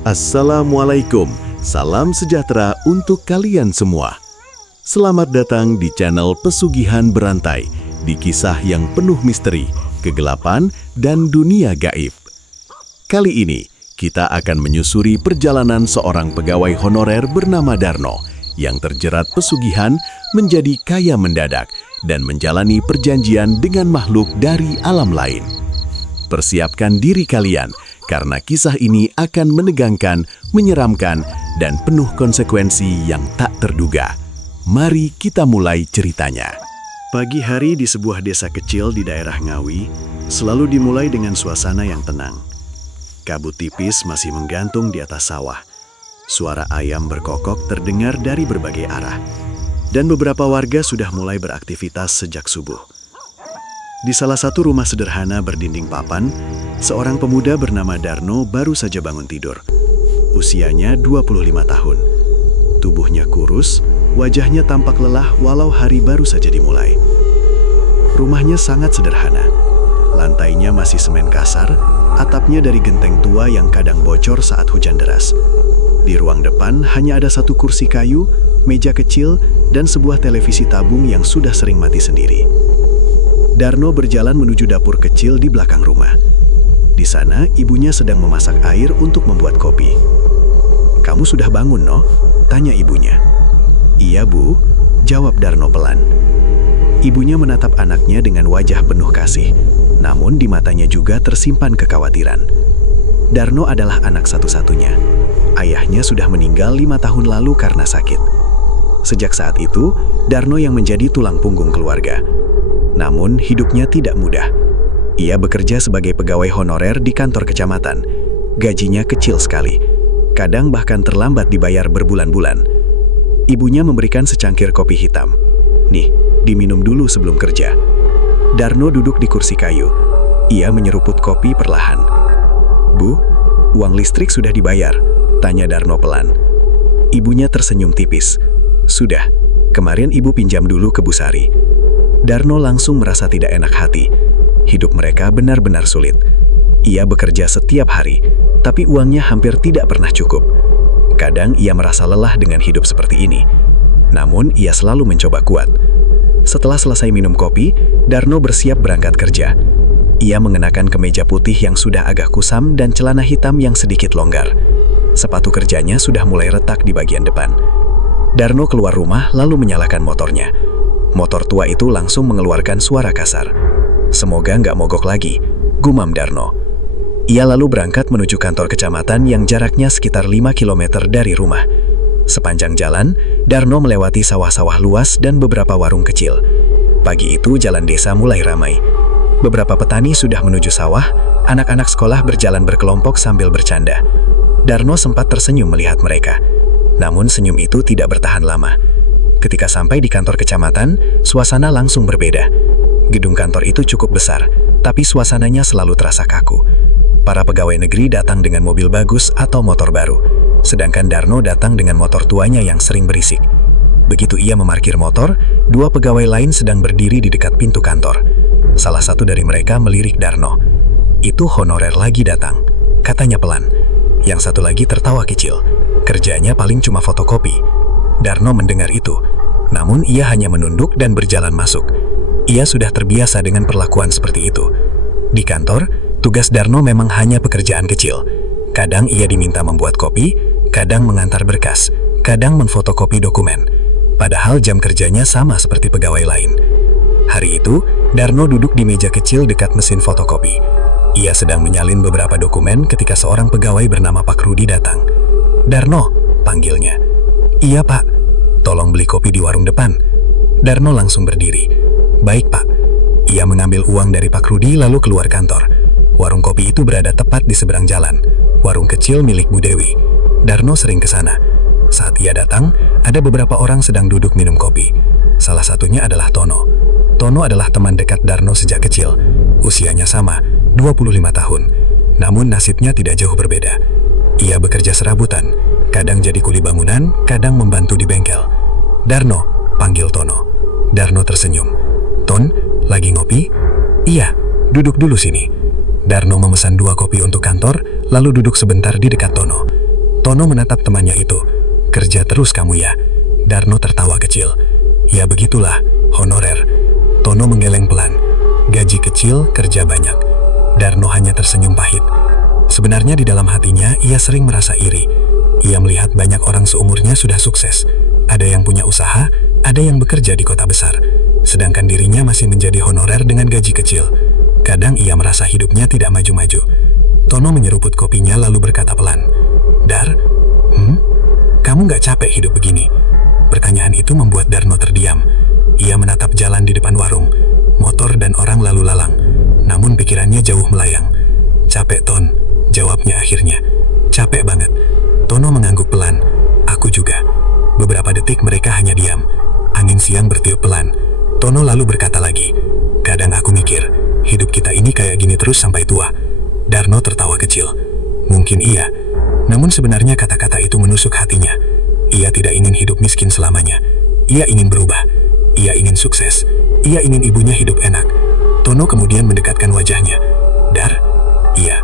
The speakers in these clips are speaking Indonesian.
Assalamualaikum, salam sejahtera untuk kalian semua. Selamat datang di channel Pesugihan Berantai, di kisah yang penuh misteri, kegelapan, dan dunia gaib. Kali ini, kita akan menyusuri perjalanan seorang pegawai honorer bernama Darno, yang terjerat pesugihan menjadi kaya mendadak dan menjalani perjanjian dengan makhluk dari alam lain. Persiapkan diri kalian, karena kisah ini akan menegangkan, menyeramkan, dan penuh konsekuensi yang tak terduga. Mari kita mulai ceritanya. Pagi hari di sebuah desa kecil di daerah Ngawi selalu dimulai dengan suasana yang tenang. Kabut tipis masih menggantung di atas sawah. Suara ayam berkokok terdengar dari berbagai arah. Dan beberapa warga sudah mulai beraktivitas sejak subuh. Di salah satu rumah sederhana berdinding papan, seorang pemuda bernama Darno baru saja bangun tidur. Usianya 25 tahun. Tubuhnya kurus, wajahnya tampak lelah walau hari baru saja dimulai. Rumahnya sangat sederhana. Lantainya masih semen kasar, atapnya dari genteng tua yang kadang bocor saat hujan deras. Di ruang depan hanya ada satu kursi kayu, meja kecil, dan sebuah televisi tabung yang sudah sering mati sendiri. Darno berjalan menuju dapur kecil di belakang rumah. Di sana, ibunya sedang memasak air untuk membuat kopi. "Kamu sudah bangun, No?" tanya ibunya. "Iya, Bu," jawab Darno pelan. Ibunya menatap anaknya dengan wajah penuh kasih, namun di matanya juga tersimpan kekhawatiran. Darno adalah anak satu-satunya. Ayahnya sudah meninggal 5 tahun lalu karena sakit. Sejak saat itu, Darno yang menjadi tulang punggung keluarga. Namun, hidupnya tidak mudah. Ia bekerja sebagai pegawai honorer di kantor kecamatan. Gajinya kecil sekali. Kadang bahkan terlambat dibayar berbulan-bulan. Ibunya memberikan secangkir kopi hitam. "Nih, diminum dulu sebelum kerja." Darno duduk di kursi kayu. Ia menyeruput kopi perlahan. "Bu, uang listrik sudah dibayar?" tanya Darno pelan. Ibunya tersenyum tipis. "Sudah, kemarin ibu pinjam dulu ke Bu Sari." Darno langsung merasa tidak enak hati. Hidup mereka benar-benar sulit. Ia bekerja setiap hari, tapi uangnya hampir tidak pernah cukup. Kadang ia merasa lelah dengan hidup seperti ini. Namun, ia selalu mencoba kuat. Setelah selesai minum kopi, Darno bersiap berangkat kerja. Ia mengenakan kemeja putih yang sudah agak kusam dan celana hitam yang sedikit longgar. Sepatu kerjanya sudah mulai retak di bagian depan. Darno keluar rumah lalu menyalakan motornya. Motor tua itu langsung mengeluarkan suara kasar. "Semoga nggak mogok lagi," gumam Darno. Ia lalu berangkat menuju kantor kecamatan yang jaraknya sekitar 5 km dari rumah. Sepanjang jalan, Darno melewati sawah-sawah luas dan beberapa warung kecil. Pagi itu jalan desa mulai ramai. Beberapa petani sudah menuju sawah, anak-anak sekolah berjalan berkelompok sambil bercanda. Darno sempat tersenyum melihat mereka. Namun senyum itu tidak bertahan lama. Ketika sampai di kantor kecamatan, suasana langsung berbeda. Gedung kantor itu cukup besar, tapi suasananya selalu terasa kaku. Para pegawai negeri datang dengan mobil bagus atau motor baru, sedangkan Darno datang dengan motor tuanya yang sering berisik. Begitu ia memarkir motor, 2 pegawai lain sedang berdiri di dekat pintu kantor. Salah satu dari mereka melirik Darno. "Itu honorer lagi datang," katanya pelan. Yang satu lagi tertawa kecil. "Kerjanya paling cuma fotokopi." Darno mendengar itu, namun ia hanya menunduk dan berjalan masuk. Ia sudah terbiasa dengan perlakuan seperti itu. Di kantor, tugas Darno memang hanya pekerjaan kecil. Kadang ia diminta membuat kopi, kadang mengantar berkas, kadang memfotokopi dokumen. Padahal jam kerjanya sama seperti pegawai lain. Hari itu, Darno duduk di meja kecil dekat mesin fotokopi. Ia sedang menyalin beberapa dokumen ketika seorang pegawai bernama Pak Rudi datang. "Darno," panggilnya. "Iya, Pak. Tolong beli kopi di warung depan." Darno langsung berdiri. "Baik, Pak." Ia mengambil uang dari Pak Rudi lalu keluar kantor. Warung kopi itu berada tepat di seberang jalan. Warung kecil milik Bu Dewi. Darno sering ke sana. Saat ia datang, ada beberapa orang sedang duduk minum kopi. Salah satunya adalah Tono. Tono adalah teman dekat Darno sejak kecil. Usianya sama, 25 tahun. Namun nasibnya tidak jauh berbeda. Ia bekerja serabutan. Kadang jadi kuli bangunan, kadang membantu di bengkel. "Darno," panggil Tono. Darno tersenyum. "Ton, lagi ngopi?" "Iya, duduk dulu sini." Darno memesan 2 kopi untuk kantor, lalu duduk sebentar di dekat Tono. Tono menatap temannya itu. Kerja terus kamu ya. Darno tertawa kecil. Ya begitulah, honorer. Tono menggeleng pelan. Gaji kecil, kerja banyak. Darno hanya tersenyum pahit. Sebenarnya di dalam hatinya, ia sering merasa iri. Ia melihat banyak orang seumurnya sudah sukses. Ada yang punya usaha, ada yang bekerja di kota besar. Sedangkan dirinya masih menjadi honorer dengan gaji kecil. Kadang ia merasa hidupnya tidak maju-maju. Tono menyeruput kopinya lalu berkata pelan, Dar, kamu gak capek hidup begini? Pertanyaan itu membuat Darno terdiam. Ia menatap jalan di depan warung. Motor dan orang lalu lalang. Namun pikirannya jauh melayang. Capek, Ton, jawabnya akhirnya. Capek banget. Tono mengangguk pelan. Aku juga. Beberapa detik mereka hanya diam. Angin siang bertiup pelan. Tono lalu berkata lagi, kadang aku mikir, hidup kita ini kayak gini terus sampai tua. Darno tertawa kecil. Mungkin iya. Namun sebenarnya kata-kata itu menusuk hatinya. Ia tidak ingin hidup miskin selamanya. Ia ingin berubah. Ia ingin sukses. Ia ingin ibunya hidup enak. Tono kemudian mendekatkan wajahnya. Dar, iya.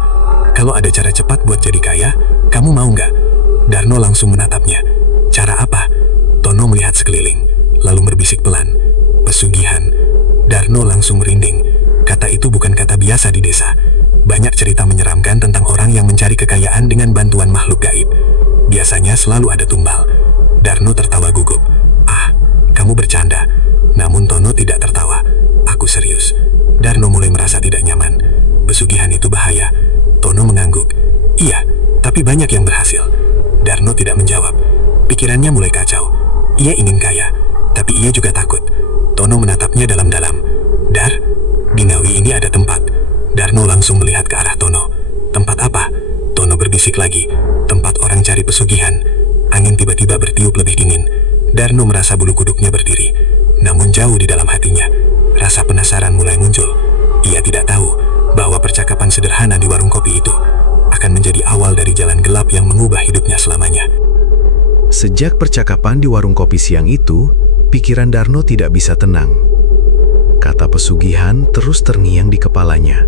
Kalau ada cara cepat buat jadi kaya, kamu mau nggak? Darno langsung menatapnya. Cara apa? Tono melihat sekeliling, lalu berbisik pelan. Pesugihan. Darno langsung merinding. Kata itu bukan kata biasa di desa. Banyak cerita menyeramkan tentang orang yang mencari kekayaan dengan bantuan makhluk gaib. Biasanya selalu ada tumbal. Darno tertawa gugup. Ah, kamu bercanda. Namun Tono tidak tertawa. Aku serius. Darno mulai merasa tidak nyaman. Pesugihan itu bahaya. Tono mengangguk. Iya, tapi banyak yang berhasil. Darno tidak menjawab. Pikirannya mulai kacau. Ia ingin kaya, tapi ia juga takut. Tono menatapnya dalam-dalam. Dar, di Ngawi ini ada tempat. Darno langsung melihat ke arah Tono. Tempat apa? Tono berbisik lagi. Tempat orang cari pesugihan. Angin tiba-tiba bertiup lebih dingin. Darno merasa bulu kuduknya berdiri. Namun jauh di dalam hatinya, rasa penasaran mulai muncul. Ia tidak tahu bahwa percakapan sederhana di warung kopi itu akan menjadi awal dari jalan gelap yang mengubah hidupnya selamanya. Sejak percakapan di warung kopi siang itu, pikiran Darno tidak bisa tenang. Kata pesugihan terus terngiang di kepalanya.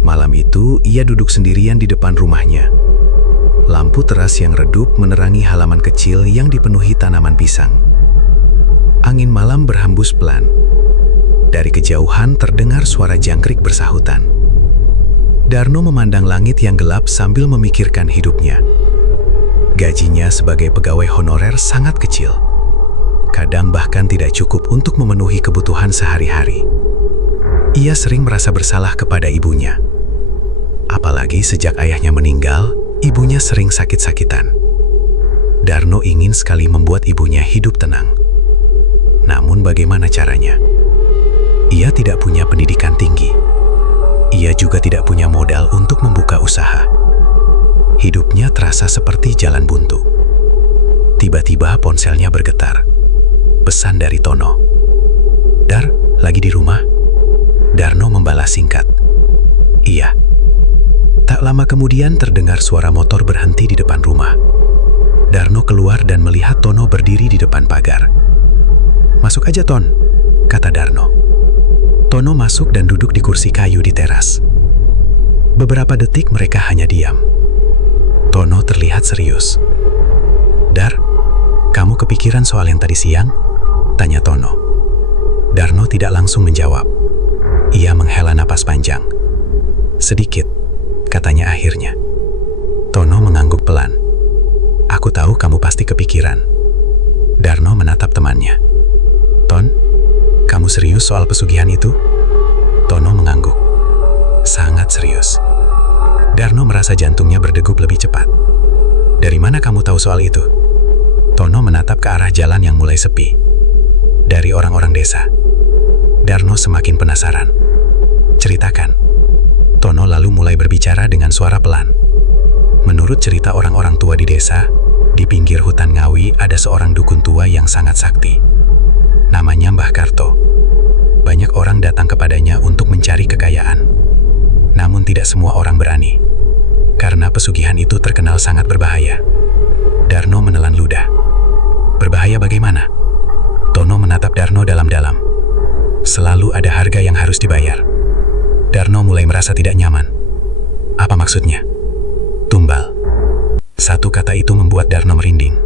Malam itu, ia duduk sendirian di depan rumahnya. Lampu teras yang redup menerangi halaman kecil yang dipenuhi tanaman pisang. Angin malam berhembus pelan. Dari kejauhan terdengar suara jangkrik bersahutan. Darno memandang langit yang gelap sambil memikirkan hidupnya. Gajinya sebagai pegawai honorer sangat kecil. Kadang bahkan tidak cukup untuk memenuhi kebutuhan sehari-hari. Ia sering merasa bersalah kepada ibunya. Apalagi sejak ayahnya meninggal, ibunya sering sakit-sakitan. Darno ingin sekali membuat ibunya hidup tenang. Namun bagaimana caranya? Ia tidak punya pendidikan tinggi. Ia juga tidak punya modal untuk membuka usaha. Hidupnya terasa seperti jalan buntu. Tiba-tiba ponselnya bergetar. Pesan dari Tono. Dar, lagi di rumah? Darno membalas singkat. Iya. Tak lama kemudian terdengar suara motor berhenti di depan rumah. Darno keluar dan melihat Tono berdiri di depan pagar. Masuk aja, Ton, kata Darno. Tono masuk dan duduk di kursi kayu di teras. Beberapa detik mereka hanya diam. Tono terlihat serius. Dar, kamu kepikiran soal yang tadi siang? Tanya Tono. Darno tidak langsung menjawab. Ia menghela napas panjang. Sedikit, katanya akhirnya. Tono mengangguk pelan. Aku tahu kamu pasti kepikiran. Darno menatap temannya. Ton, kamu serius soal pesugihan itu? Tono mengangguk. Sangat serius. Darno merasa jantungnya berdegup lebih cepat. Dari mana kamu tahu soal itu? Tono menatap ke arah jalan yang mulai sepi. Dari orang-orang desa. Darno semakin penasaran. Ceritakan. Tono lalu mulai berbicara dengan suara pelan. Menurut cerita orang-orang tua di desa, di pinggir hutan Ngawi ada seorang dukun tua yang sangat sakti. Namanya Mbah Karto. Banyak orang datang kepadanya untuk mencari kekayaan. Namun tidak semua orang berani. Karena pesugihan itu terkenal sangat berbahaya. Darno menelan ludah. Berbahaya bagaimana? Tono menatap Darno dalam-dalam. Selalu ada harga yang harus dibayar. Darno mulai merasa tidak nyaman. Apa maksudnya? Tumbal. Satu kata itu membuat Darno merinding.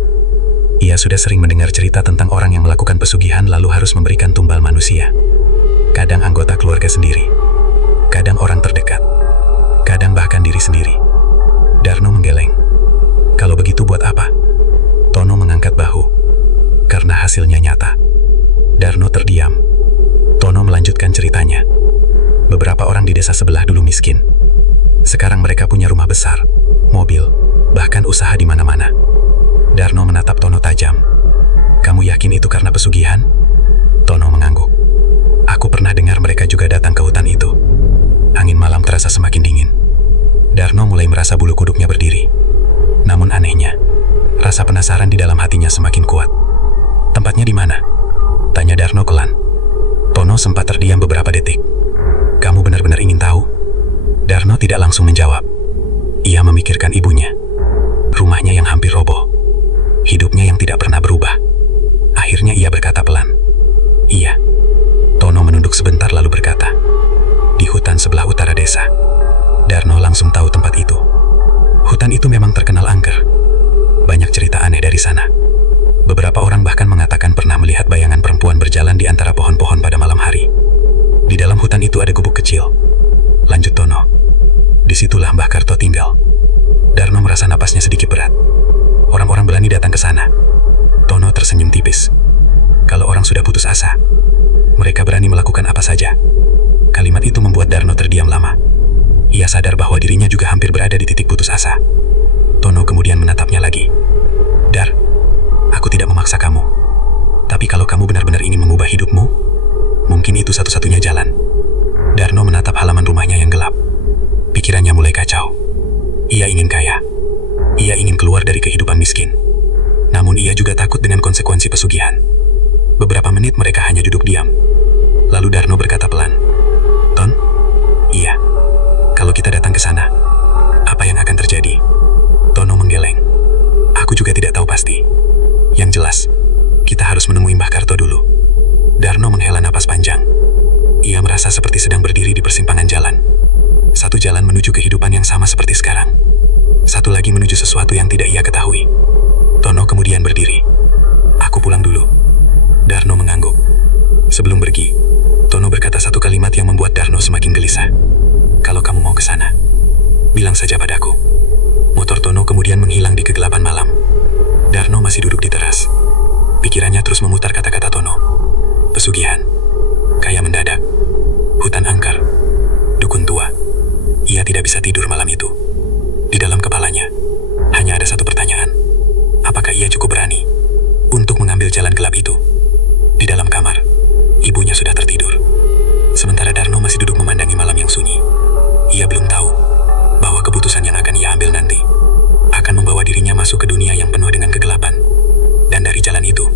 Ia sudah sering mendengar cerita tentang orang yang melakukan pesugihan lalu harus memberikan tumbal manusia. Kadang anggota keluarga sendiri, kadang orang terdekat, kadang bahkan diri sendiri. Darno menggeleng. Kalau begitu buat apa? Tono mengangkat bahu. Karena hasilnya nyata. Darno terdiam. Tono melanjutkan ceritanya. Beberapa orang di desa sebelah dulu miskin. Sekarang mereka punya rumah besar, mobil, bahkan usaha di mana-mana. Darno menatap Tono tajam. Kamu yakin itu karena pesugihan? Tono mengangguk. Aku pernah dengar mereka juga datang ke hutan itu. Angin malam terasa semakin dingin. Darno mulai merasa bulu kuduknya berdiri. Namun anehnya, rasa penasaran di dalam hatinya semakin kuat. Tempatnya di mana? Tanya Darno kelan. Tono sempat terdiam beberapa detik. Kamu benar-benar ingin tahu? Darno tidak langsung menjawab. Ia memikirkan ibunya. Rumahnya yang hampir roboh. Hidupnya yang tidak pernah berubah. Akhirnya ia berkata pelan. Iya. Tono menunduk sebentar lalu berkata. Di hutan sebelah utara desa. Darno langsung tahu tempat itu. Hutan itu memang terkenal angker. Banyak cerita aneh dari sana. Beberapa orang bahkan mengatakan pernah melihat bayangan perempuan berjalan di antara pohon-pohon pada malam hari. Di dalam hutan itu ada gubuk kecil. Lanjut Tono. Disitulah Mbah Karto tinggal. Darno merasa napasnya sedikit berat. Orang-orang berani datang ke sana. Tono tersenyum tipis. Kalau orang sudah putus asa, mereka berani melakukan apa saja. Kalimat itu membuat Darno terdiam lama. Ia sadar bahwa dirinya juga hampir berada di titik putus asa. Tono kemudian menatapnya lagi. Dar, aku tidak memaksa kamu. Tapi kalau kamu benar-benar ingin mengubah hidupmu, mungkin itu satu-satunya jalan. Darno menatap halaman rumahnya yang gelap. Pikirannya mulai kacau. Ia ingin kaya. Ia ingin keluar dari kehidupan miskin. Namun ia juga takut dengan konsekuensi pesugihan. Beberapa menit mereka hanya duduk diam. Lalu Darno berkata pelan. Ton, iya. Kalau kita datang ke sana, apa yang akan terjadi? Tono menggeleng. Aku juga tidak tahu pasti. Yang jelas, kita harus menemui Mbah Karto dulu. Darno menghela napas panjang. Ia merasa seperti sedang berdiri di persimpangan jalan. Satu jalan menuju kehidupan yang sama seperti sekarang. Satu lagi menuju sesuatu yang tidak ia ketahui. Tono kemudian berdiri. Aku pulang dulu. Darno mengangguk. Sebelum pergi, Tono berkata satu kalimat yang membuat Darno semakin gelisah. Kalau kamu mau ke sana, bilang saja padaku. Motor Tono kemudian menghilang di kegelapan malam. Darno masih duduk di teras. Pikirannya terus memutar kata-kata Tono. Pesugihan, kaya mendadak, hutan angker, dukun tua. Ia tidak bisa tidur malam itu. Di dalam kepalanya, hanya ada satu pertanyaan. Apakah ia cukup berani untuk mengambil jalan gelap itu? Di dalam kamar, ibunya sudah tertidur. Sementara Darno masih duduk memandangi malam yang sunyi. Ia belum tahu bahwa keputusan yang akan ia ambil nanti akan membawa dirinya masuk ke dunia yang penuh dengan kegelapan. Dan dari jalan itu,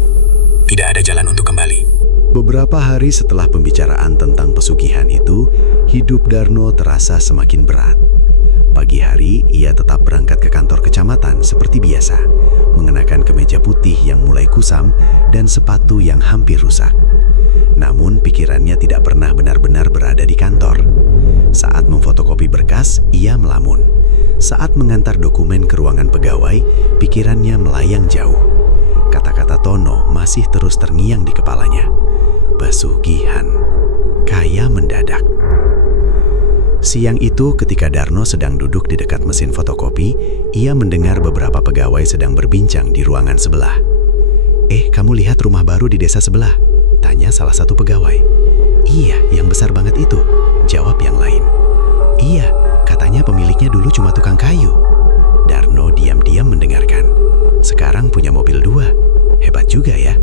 tidak ada jalan untuk kembali. Beberapa hari setelah pembicaraan tentang pesugihan itu, hidup Darno terasa semakin berat. Pagi hari, ia tetap berangkat ke kantor kecamatan seperti biasa, mengenakan kemeja putih yang mulai kusam dan sepatu yang hampir rusak. Namun, pikirannya tidak pernah benar-benar berada di kantor. Saat memfotokopi berkas, ia melamun. Saat mengantar dokumen ke ruangan pegawai, pikirannya melayang jauh. Kata-kata Tono masih terus terngiang di kepalanya. Pesugihan, kaya mendadak. Siang itu ketika Darno sedang duduk di dekat mesin fotokopi, ia mendengar beberapa pegawai sedang berbincang di ruangan sebelah. Kamu lihat rumah baru di desa sebelah? Tanya salah satu pegawai. Iya, yang besar banget itu, jawab yang lain. Iya, katanya pemiliknya dulu cuma tukang kayu. Darno diam-diam mendengarkan. Sekarang punya mobil 2. Hebat juga ya.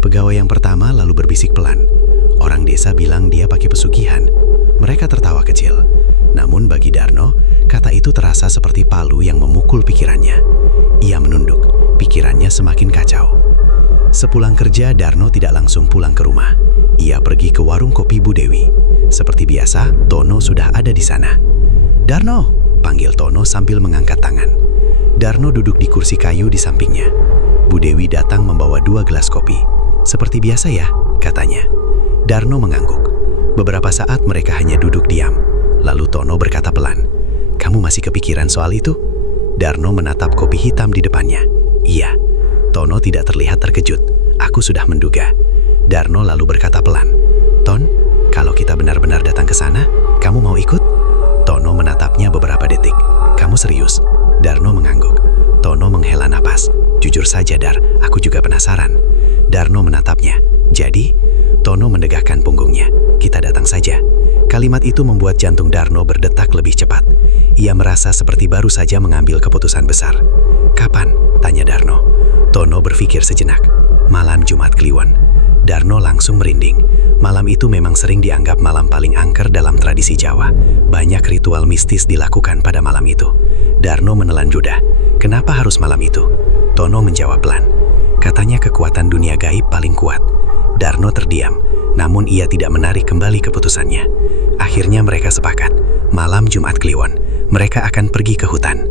Pegawai yang pertama lalu berbisik pelan. Orang desa bilang dia pakai pesugihan. Mereka tertawa kecil. Namun bagi Darno, kata itu terasa seperti palu yang memukul pikirannya. Ia menunduk, pikirannya semakin kacau. Sepulang kerja, Darno tidak langsung pulang ke rumah. Ia pergi ke warung kopi Bu Dewi. Seperti biasa, Tono sudah ada di sana. Darno, panggil Tono sambil mengangkat tangan. Darno duduk di kursi kayu di sampingnya. Bu Dewi datang membawa 2 gelas kopi. Seperti biasa ya, katanya. Darno mengangguk. Beberapa saat mereka hanya duduk diam. Lalu Tono berkata pelan, "Kamu masih kepikiran soal itu?" Darno menatap kopi hitam di depannya. Iya, Tono tidak terlihat terkejut. Aku sudah menduga. Darno lalu berkata pelan, "Ton, kalau kita benar-benar datang ke sana, kamu mau ikut?" Tono menatapnya beberapa detik. "Kamu serius?" Darno mengangguk. Tono menghela napas. "Jujur saja, Dar, aku juga penasaran." Darno menatapnya. "Jadi?" Tono mendegahkan punggungnya. "Kita datang saja." Kalimat itu membuat jantung Darno berdetak lebih cepat. Ia merasa seperti baru saja mengambil keputusan besar. "Kapan?" tanya Darno. Tono berpikir sejenak. "Malam Jumat Kliwon." Darno langsung merinding. Malam itu memang sering dianggap malam paling angker dalam tradisi Jawa. Banyak ritual mistis dilakukan pada malam itu. Darno menelan ludah. "Kenapa harus malam itu?" Tono menjawab pelan. "Katanya kekuatan dunia gaib paling kuat." Darno terdiam, namun ia tidak menarik kembali keputusannya. Akhirnya mereka sepakat, malam Jumat Kliwon, mereka akan pergi ke hutan.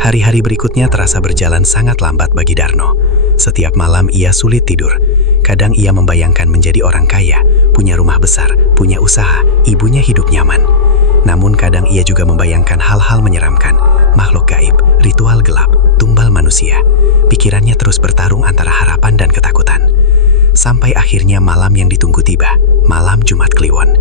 Hari-hari berikutnya terasa berjalan sangat lambat bagi Darno. Setiap malam ia sulit tidur. Kadang ia membayangkan menjadi orang kaya, punya rumah besar, punya usaha, ibunya hidup nyaman. Namun kadang ia juga membayangkan hal-hal menyeramkan, makhluk gaib, ritual gelap, tumbal manusia. Pikirannya terus bertarung antara harapan dan ketakutan. Sampai akhirnya malam yang ditunggu tiba, malam Jumat Kliwon.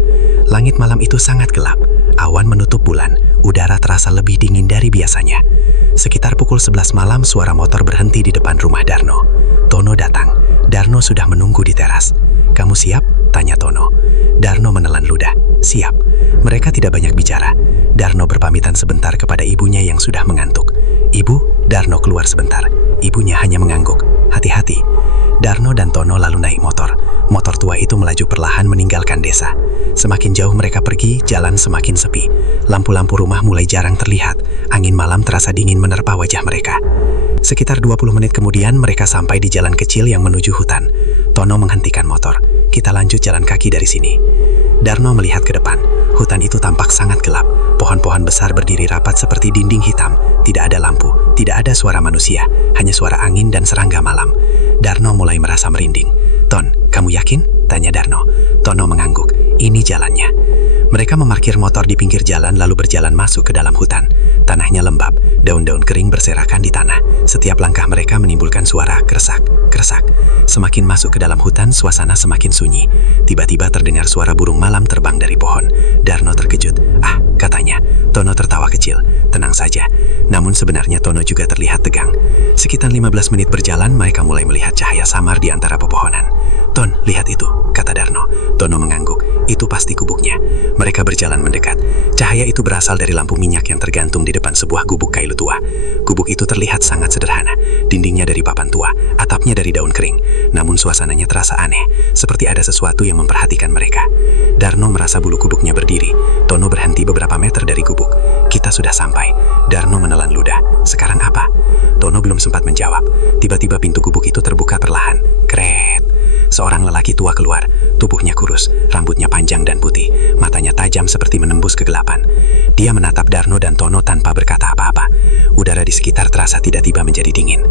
Langit malam itu sangat gelap, awan menutup bulan, udara terasa lebih dingin dari biasanya. Sekitar pukul 11 malam suara motor berhenti di depan rumah Darno. Tono datang. Darno sudah menunggu di teras. "Kamu siap?" tanya Tono. Darno menelan ludah. "Siap." Mereka tidak banyak bicara. Darno berpamitan sebentar kepada ibunya yang sudah mengantuk. "Ibu," Darno keluar sebentar. Ibunya hanya mengangguk. "Hati-hati." Darno dan Tono lalu naik motor. Motor tua itu melaju perlahan meninggalkan desa. Semakin jauh mereka pergi, jalan semakin sepi. Lampu-lampu rumah mulai jarang terlihat. Angin malam terasa dingin menerpa wajah mereka. Sekitar 20 menit kemudian mereka sampai di jalan kecil yang menuju hutan. Tono menghentikan motor. "Kita lanjut jalan kaki dari sini." Darno melihat ke depan. Hutan itu tampak sangat gelap. Pohon-pohon besar berdiri rapat seperti dinding hitam. Tidak ada lampu, tidak ada suara manusia, hanya suara angin dan serangga malam. Darno mulai merasa merinding. "Ton, kamu yakin?" tanya Darno. Tono mengangguk. "Ini jalannya." Mereka memarkir motor di pinggir jalan lalu berjalan masuk ke dalam hutan. Tanahnya lembab, daun-daun kering berserakan di tanah. Setiap langkah mereka menimbulkan suara kresak, kresak. Semakin masuk ke dalam hutan, suasana semakin sunyi. Tiba-tiba terdengar suara burung malam terbang dari pohon. Darno terkejut. "Ah," katanya. Tono tertawa kecil. "Tenang saja." Namun sebenarnya Tono juga terlihat tegang. Sekitar 15 menit berjalan, mereka mulai melihat cahaya samar di antara pepohonan. "Ton, lihat itu," kata Darno. Tono mengangguk. "Itu pasti gubuknya." Mereka berjalan mendekat. Cahaya itu berasal dari lampu minyak yang tergantung di depan sebuah gubuk kayu tua. Gubuk itu terlihat sangat sederhana. Dindingnya dari papan tua, atapnya dari daun kering. Namun suasananya terasa aneh, seperti ada sesuatu yang memperhatikan mereka. Darno merasa bulu kuduknya berdiri. Tono berhenti beberapa meter dari gubuk. "Kita sudah sampai." Darno menelan ludah. "Sekarang apa?" Tono belum sempat menjawab. Tiba-tiba pintu gubuk itu terbuka perlahan. Kret. Seorang lelaki tua keluar. Tubuhnya kurus, rambutnya panjang dan putih, matanya tajam seperti menembus kegelapan. Dia menatap Darno dan Tono tanpa berkata apa-apa. Udara di sekitar terasa tiba-tiba menjadi dingin.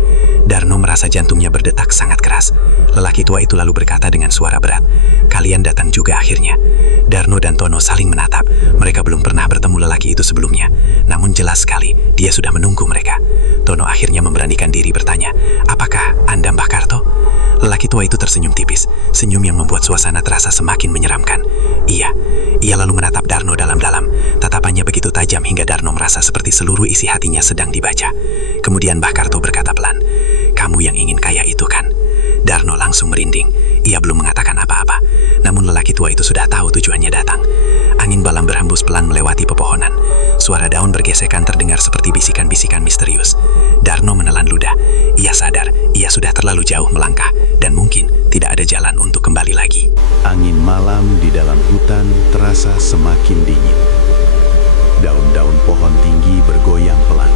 Darno merasa jantungnya berdetak sangat keras. Lelaki tua itu lalu berkata dengan suara berat, "Kalian datang juga akhirnya." Darno dan Tono saling menatap. Mereka belum pernah bertemu lelaki itu sebelumnya. Namun jelas sekali, dia sudah menunggu mereka. Tono akhirnya memberanikan diri bertanya, "Apakah Anda Mbah Karto?" Lelaki tua itu tersenyum tipis, senyum yang membuat suasana terasa semakin menyeramkan. "Iya." Ia lalu menatap Darno dalam-dalam. Tatapannya begitu tajam hingga Darno merasa seperti seluruh isi hatinya sedang dibaca. Kemudian Mbah Karto berkata pelan, "Kamu yang ingin kaya itu kan?" Darno langsung merinding. Ia belum mengatakan apa-apa. Namun lelaki tua itu sudah tahu tujuannya datang. Angin malam berhembus pelan melewati pepohonan. Suara daun bergesekan terdengar seperti bisikan-bisikan misterius. Darno menelan ludah. Ia sadar, ia sudah terlalu jauh melangkah dan mungkin tidak ada jalan untuk kembali lagi. Angin malam di dalam hutan terasa semakin dingin. Daun-daun pohon tinggi bergoyang pelan,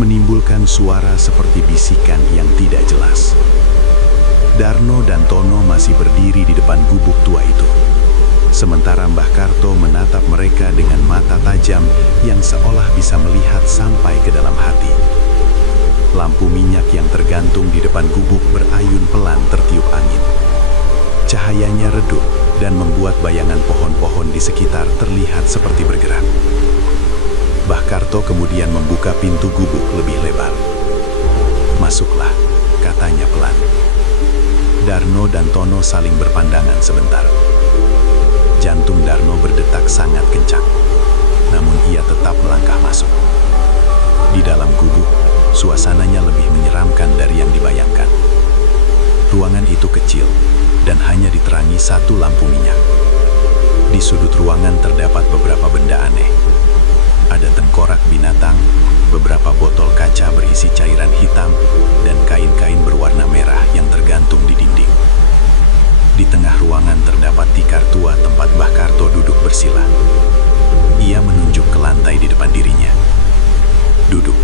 menimbulkan suara seperti bisikan yang tidak jelas. Darno dan Tono masih berdiri di depan gubuk tua itu. Sementara Mbah Karto menatap mereka dengan mata tajam yang seolah bisa melihat sampai ke dalam hati. Lampu minyak yang tergantung di depan gubuk berayun pelan tertiup angin. Cahayanya redup dan membuat bayangan pohon-pohon di sekitar terlihat seperti bergerak. Mbah Karto kemudian membuka pintu gubuk lebih lebar. "Masuklah," katanya pelan. Darno dan Tono saling berpandangan sebentar. Jantung Darno berdetak sangat kencang, namun ia tetap melangkah masuk. Di dalam gubuk, suasananya lebih menyeramkan dari yang dibayangkan. Ruangan itu kecil dan hanya diterangi satu lampu minyak. Di sudut ruangan terdapat beberapa benda aneh. Ada tengkorak binatang, beberapa botol kaca berisi cairan hitam, dan kain-kain berwarna merah yang tergantung di dinding. Di tengah ruangan terdapat tikar tua tempat Mbah Karto duduk bersila. Ia menunjuk ke lantai di depan dirinya. "Duduk."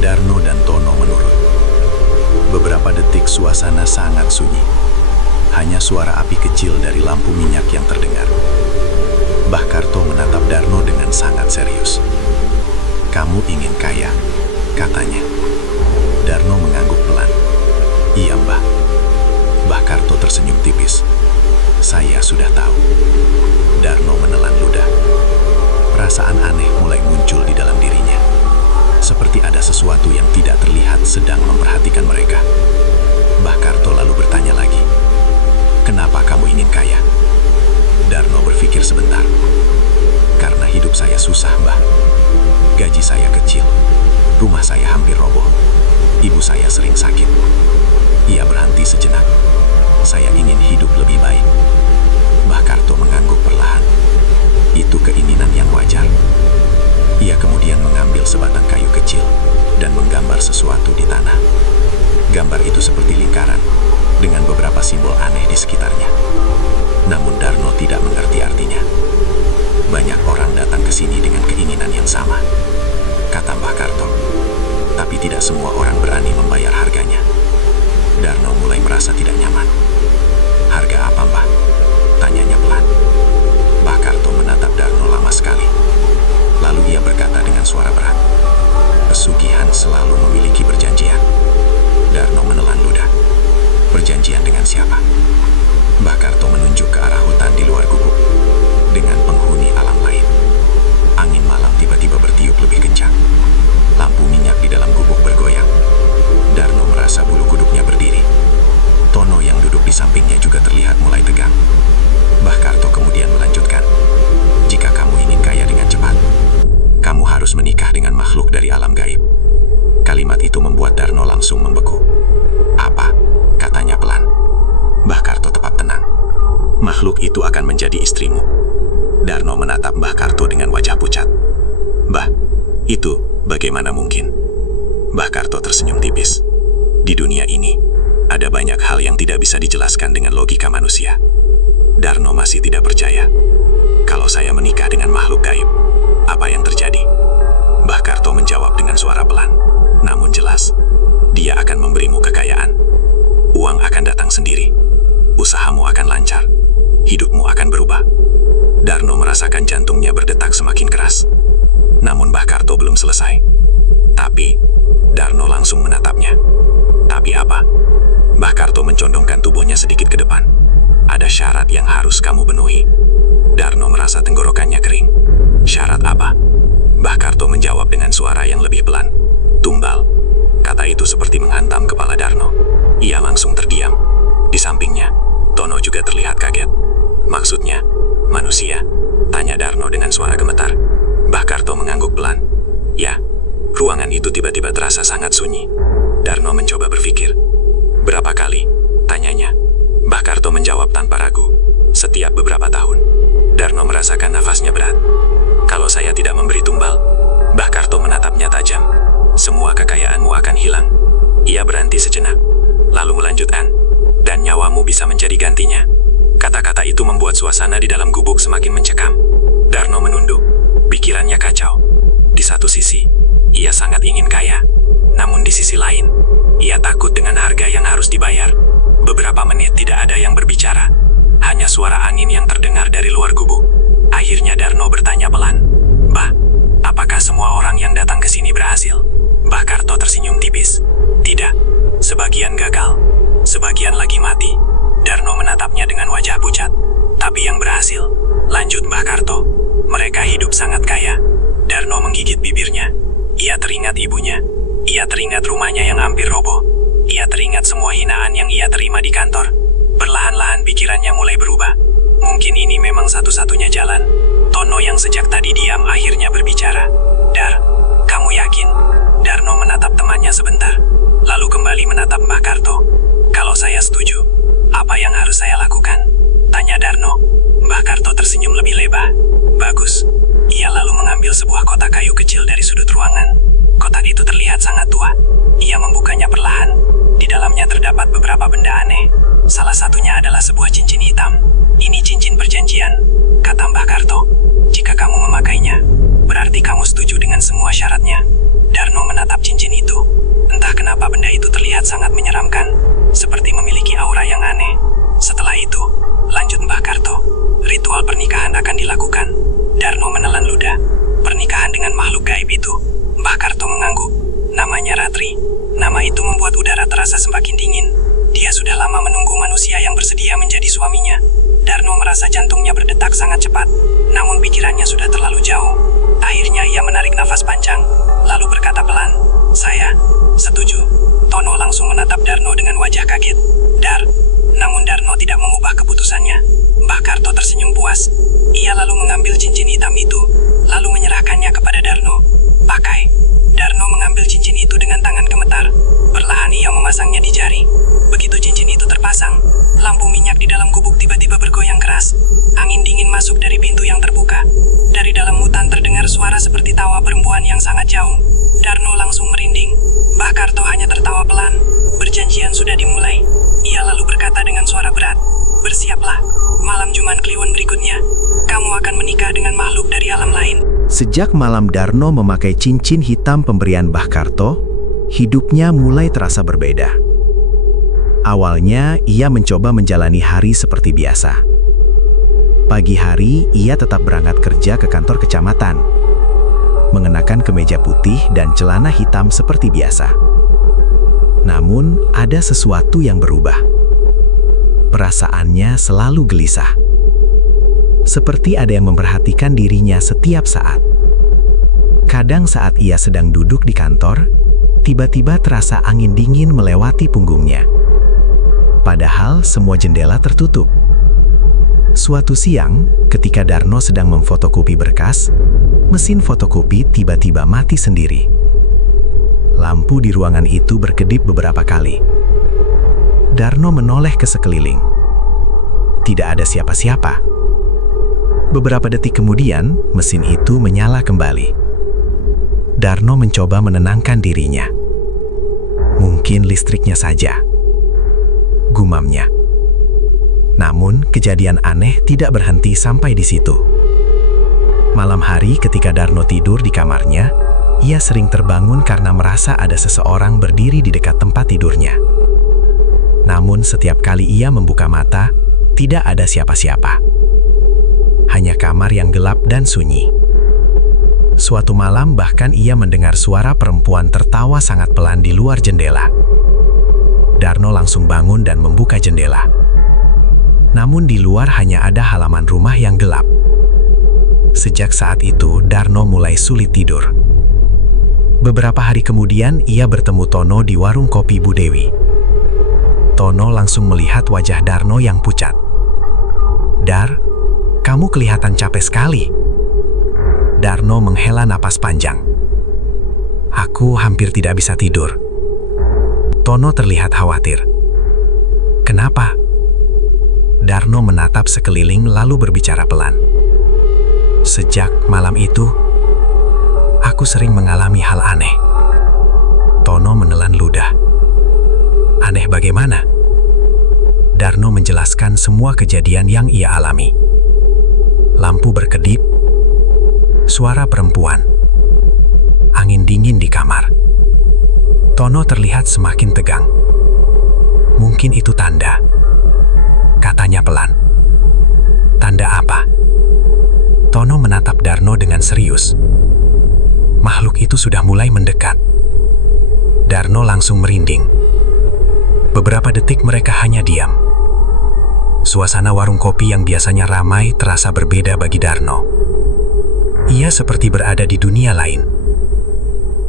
Darno dan Tono menurut. Beberapa detik suasana sangat sunyi. Hanya suara api kecil dari lampu minyak yang terdengar. Mbah Karto menatap Darno dengan sangat serius. "Kamu ingin kaya," katanya. Darno mengangguk pelan. "Iya, Mbah." Mbah Karto tersenyum tipis. "Saya sudah tahu." Darno menelan ludah. Perasaan aneh mulai muncul di dalam dirinya. Seperti ada sesuatu yang tidak terlihat sedang memperhatikan mereka. Mbah Karto lalu bertanya lagi, "Kenapa kamu ingin kaya?" Darno berpikir sebentar. "Karena hidup saya susah, Mbah. Gaji saya kecil, rumah saya hampir roboh, ibu saya sering sakit." Ia berhenti sejenak. "Saya ingin hidup lebih baik." Mbah Karto mengangguk perlahan. "Itu keinginan yang wajar." Ia kemudian mengambil sebatang kayu kecil dan menggambar sesuatu di tanah. Gambar itu seperti lingkaran, dengan beberapa simbol aneh di sekitarnya. Namun Darno tidak mengerti artinya. "Banyak orang datang ke sini dengan keinginan yang sama," kata Mbah Karto. "Tapi tidak semua orang berani membayar harganya." Darno mulai merasa tidak nyaman. "Harga apa, Mbah?" tanyanya pelan. Mbah Karto menatap Darno lama sekali. Lalu ia berkata dengan suara berat, "Pesugihan selalu memiliki perjanjian." Darno menelan ludah. "Perjanjian dengan siapa?" Mbah Karto menunjuk ke arah hutan di luar gubuk. "Dengan penghuni alam lain." Angin malam tiba-tiba bertiup lebih kencang. Lampu minyak di dalam gubuk bergoyang. Darno merasa bulu kuduknya berdiri. Tono yang duduk di sampingnya juga terlihat mulai tegang. Mbah Karto kemudian melanjutkan, "Jika kamu ingin kaya dengan cepat, kamu harus menikah dengan makhluk dari alam gaib." Kalimat itu membuat Darno langsung membeku. "Apa?" katanya pelan. Mbah Karto tetap tenang. "Makhluk itu akan menjadi istrimu." Darno menatap Mbah Karto dengan wajah pucat. "Mbah, itu bagaimana mungkin?" Mbah Karto tersenyum tipis. "Di dunia ini, ada banyak hal yang tidak bisa dijelaskan dengan logika manusia." Darno masih tidak percaya. "Kalau saya menikah dengan makhluk gaib, apa yang terjadi?" Mbah Karto menjawab dengan suara pelan, namun jelas. "Dia akan memberimu kekayaan. Uang akan datang sendiri. Usahamu akan lancar. Hidupmu akan berubah." Darno merasakan jantungnya berdetak semakin keras. Namun Mbah Karto belum selesai. "Tapi," Darno langsung menatapnya. "Tapi apa?" Mbah Karto mencondongkan tubuhnya sedikit ke depan. "Ada syarat yang harus kamu penuhi." Darno merasa tenggorokannya kering. "Syarat apa?" Mbah Karto menjawab dengan suara yang lebih pelan. "Tumbal." Kata itu seperti menghantam kepala Darno. Ia langsung terdiam. Di sampingnya, Tono juga terlihat kaget. "Maksudnya, manusia?" tanya Darno dengan suara gemetar. Mbah Karto mengangguk pelan. "Ya." Ruangan itu tiba-tiba terasa sangat sunyi. Darno mencoba berpikir. "Berapa kali?" tanyanya. Mbah Karto menjawab tanpa ragu. "Setiap beberapa tahun." Darno merasakan nafasnya berat. "Kalau saya tidak memberi tumbal?" Mbah Karto menatapnya tajam. "Semua kekayaanmu akan hilang." Ia berhenti sejenak, lalu melanjutkan, "Dan nyawamu bisa menjadi gantinya." Kata-kata itu membuat suasana di dalam gubuk semakin mencekam. Darno menunduk, pikirannya kacau. Di satu sisi, ia sangat ingin kaya. Namun di sisi lain, ia takut dengan harga yang harus dibayar. Beberapa menit tidak ada yang berbicara. Hanya suara angin yang terdengar dari luar gubuk. Akhirnya Darno bertanya pelan, "Mbah, apakah semua orang yang datang ke sini berhasil?" Mbah Karto tersenyum tipis. "Tidak, sebagian gagal, sebagian lagi mati." Darno menatapnya dengan wajah pucat. "Tapi yang berhasil," lanjut Mbah Karto, "mereka hidup sangat kaya. Darno menggigit bibirnya. Ia teringat ibunya. Ia teringat rumahnya yang hampir roboh. Ia teringat semua hinaan yang ia terima di kantor. Perlahan-lahan pikirannya mulai berubah. Mungkin ini memang satu-satunya jalan. Tono yang sejak tadi diam akhirnya berbicara. Dar, kamu yakin? Darno menatap temannya sebentar, lalu kembali menatap Mbah Karto. Kalau saya setuju, apa yang harus saya lakukan? Tanya Darno. Mbah Karto tersenyum lebih lebar. Bagus. Ia lalu mengambil sebuah kotak kayu kecil dari sudut ruangan. Kotak itu terlihat sangat tua. Ia membukanya perlahan. Di dalamnya terdapat beberapa benda aneh. Salah satunya adalah sebuah cincin hitam. Ini cincin perjanjian, kata Mbah Karto. Jika kamu memakainya, berarti kamu setuju dengan semua syaratnya. Darno menatap cincin itu. Entah kenapa benda itu terlihat sangat menyeramkan, seperti memiliki aura yang aneh. Setelah itu, lanjut Mbah Karto. Ritual pernikahan akan dilakukan. Darno menelan ludah. Pernikahan dengan makhluk gaib itu. Mbah Karto mengangguk. Namanya Ratri. Nama itu membuat udara terasa semakin dingin. Dia sudah lama menunggu manusia yang bersedia menjadi suaminya. Darno merasa jantungnya berdetak sangat cepat, namun pikirannya sudah terlalu jauh. Akhirnya ia menarik nafas panjang, lalu berkata pelan, "Saya setuju." Tono langsung menatap Darno dengan wajah kaget. Namun Darno tidak mengubah keputusannya. Mbah Karto tersenyum puas. Ia lalu mengambil cincin hitam itu, lalu menyerahkannya kepada Darno. Pakai. Darno mengambil cincin itu dengan tangan gemetar. Perlahan ia memasangnya di jari. Begitu cincin itu terpasang, lampu minyak di dalam gubuk tiba-tiba bergoyang keras. Angin dingin masuk dari pintu yang terbuka. Dari dalam hutan terdengar suara seperti tawa perempuan yang sangat jauh. Darno langsung merinding. Mbah Karto hanya tertawa pelan. Perjanjian sudah dimulai. Ia lalu berkata dengan suara berat, "Bersiaplah, malam Juman Kliwon berikutnya, kamu akan menikah dengan makhluk dari alam lain." Sejak malam Darno memakai cincin hitam pemberian Mbah Karto, hidupnya mulai terasa berbeda. Awalnya, ia mencoba menjalani hari seperti biasa. Pagi hari, ia tetap berangkat kerja ke kantor kecamatan, mengenakan kemeja putih dan celana hitam seperti biasa. Namun, ada sesuatu yang berubah. Perasaannya selalu gelisah. Seperti ada yang memperhatikan dirinya setiap saat. Kadang saat ia sedang duduk di kantor, tiba-tiba terasa angin dingin melewati punggungnya. Padahal semua jendela tertutup. Suatu siang, ketika Darno sedang memfotokopi berkas, mesin fotokopi tiba-tiba mati sendiri. Lampu di ruangan itu berkedip beberapa kali. Darno menoleh ke sekeliling. Tidak ada siapa-siapa. Beberapa detik kemudian, mesin itu menyala kembali. Darno mencoba menenangkan dirinya. Mungkin listriknya saja, gumamnya. Namun, kejadian aneh tidak berhenti sampai di situ. Malam hari ketika Darno tidur di kamarnya, ia sering terbangun karena merasa ada seseorang berdiri di dekat tempat tidurnya. Namun setiap kali ia membuka mata, tidak ada siapa-siapa. Hanya kamar yang gelap dan sunyi. Suatu malam bahkan ia mendengar suara perempuan tertawa sangat pelan di luar jendela. Darno langsung bangun dan membuka jendela. Namun di luar hanya ada halaman rumah yang gelap. Sejak saat itu, Darno mulai sulit tidur. Beberapa hari kemudian, ia bertemu Tono di warung kopi Bu Dewi. Tono langsung melihat wajah Darno yang pucat. "Dar, kamu kelihatan capek sekali." Darno menghela napas panjang. "Aku hampir tidak bisa tidur." Tono terlihat khawatir. "Kenapa?" Darno menatap sekeliling lalu berbicara pelan. "Sejak malam itu, aku sering mengalami hal aneh." Tono menelan ludah. "Aneh bagaimana?" Darno menjelaskan semua kejadian yang ia alami. Lampu berkedip, suara perempuan, angin dingin di kamar. Tono terlihat semakin tegang. "Mungkin itu tanda," katanya pelan. "Tanda apa?" Tono menatap Darno dengan serius. Makhluk itu sudah mulai mendekat. Darno langsung merinding. Beberapa detik mereka hanya diam. Suasana warung kopi yang biasanya ramai terasa berbeda bagi Darno. Ia seperti berada di dunia lain.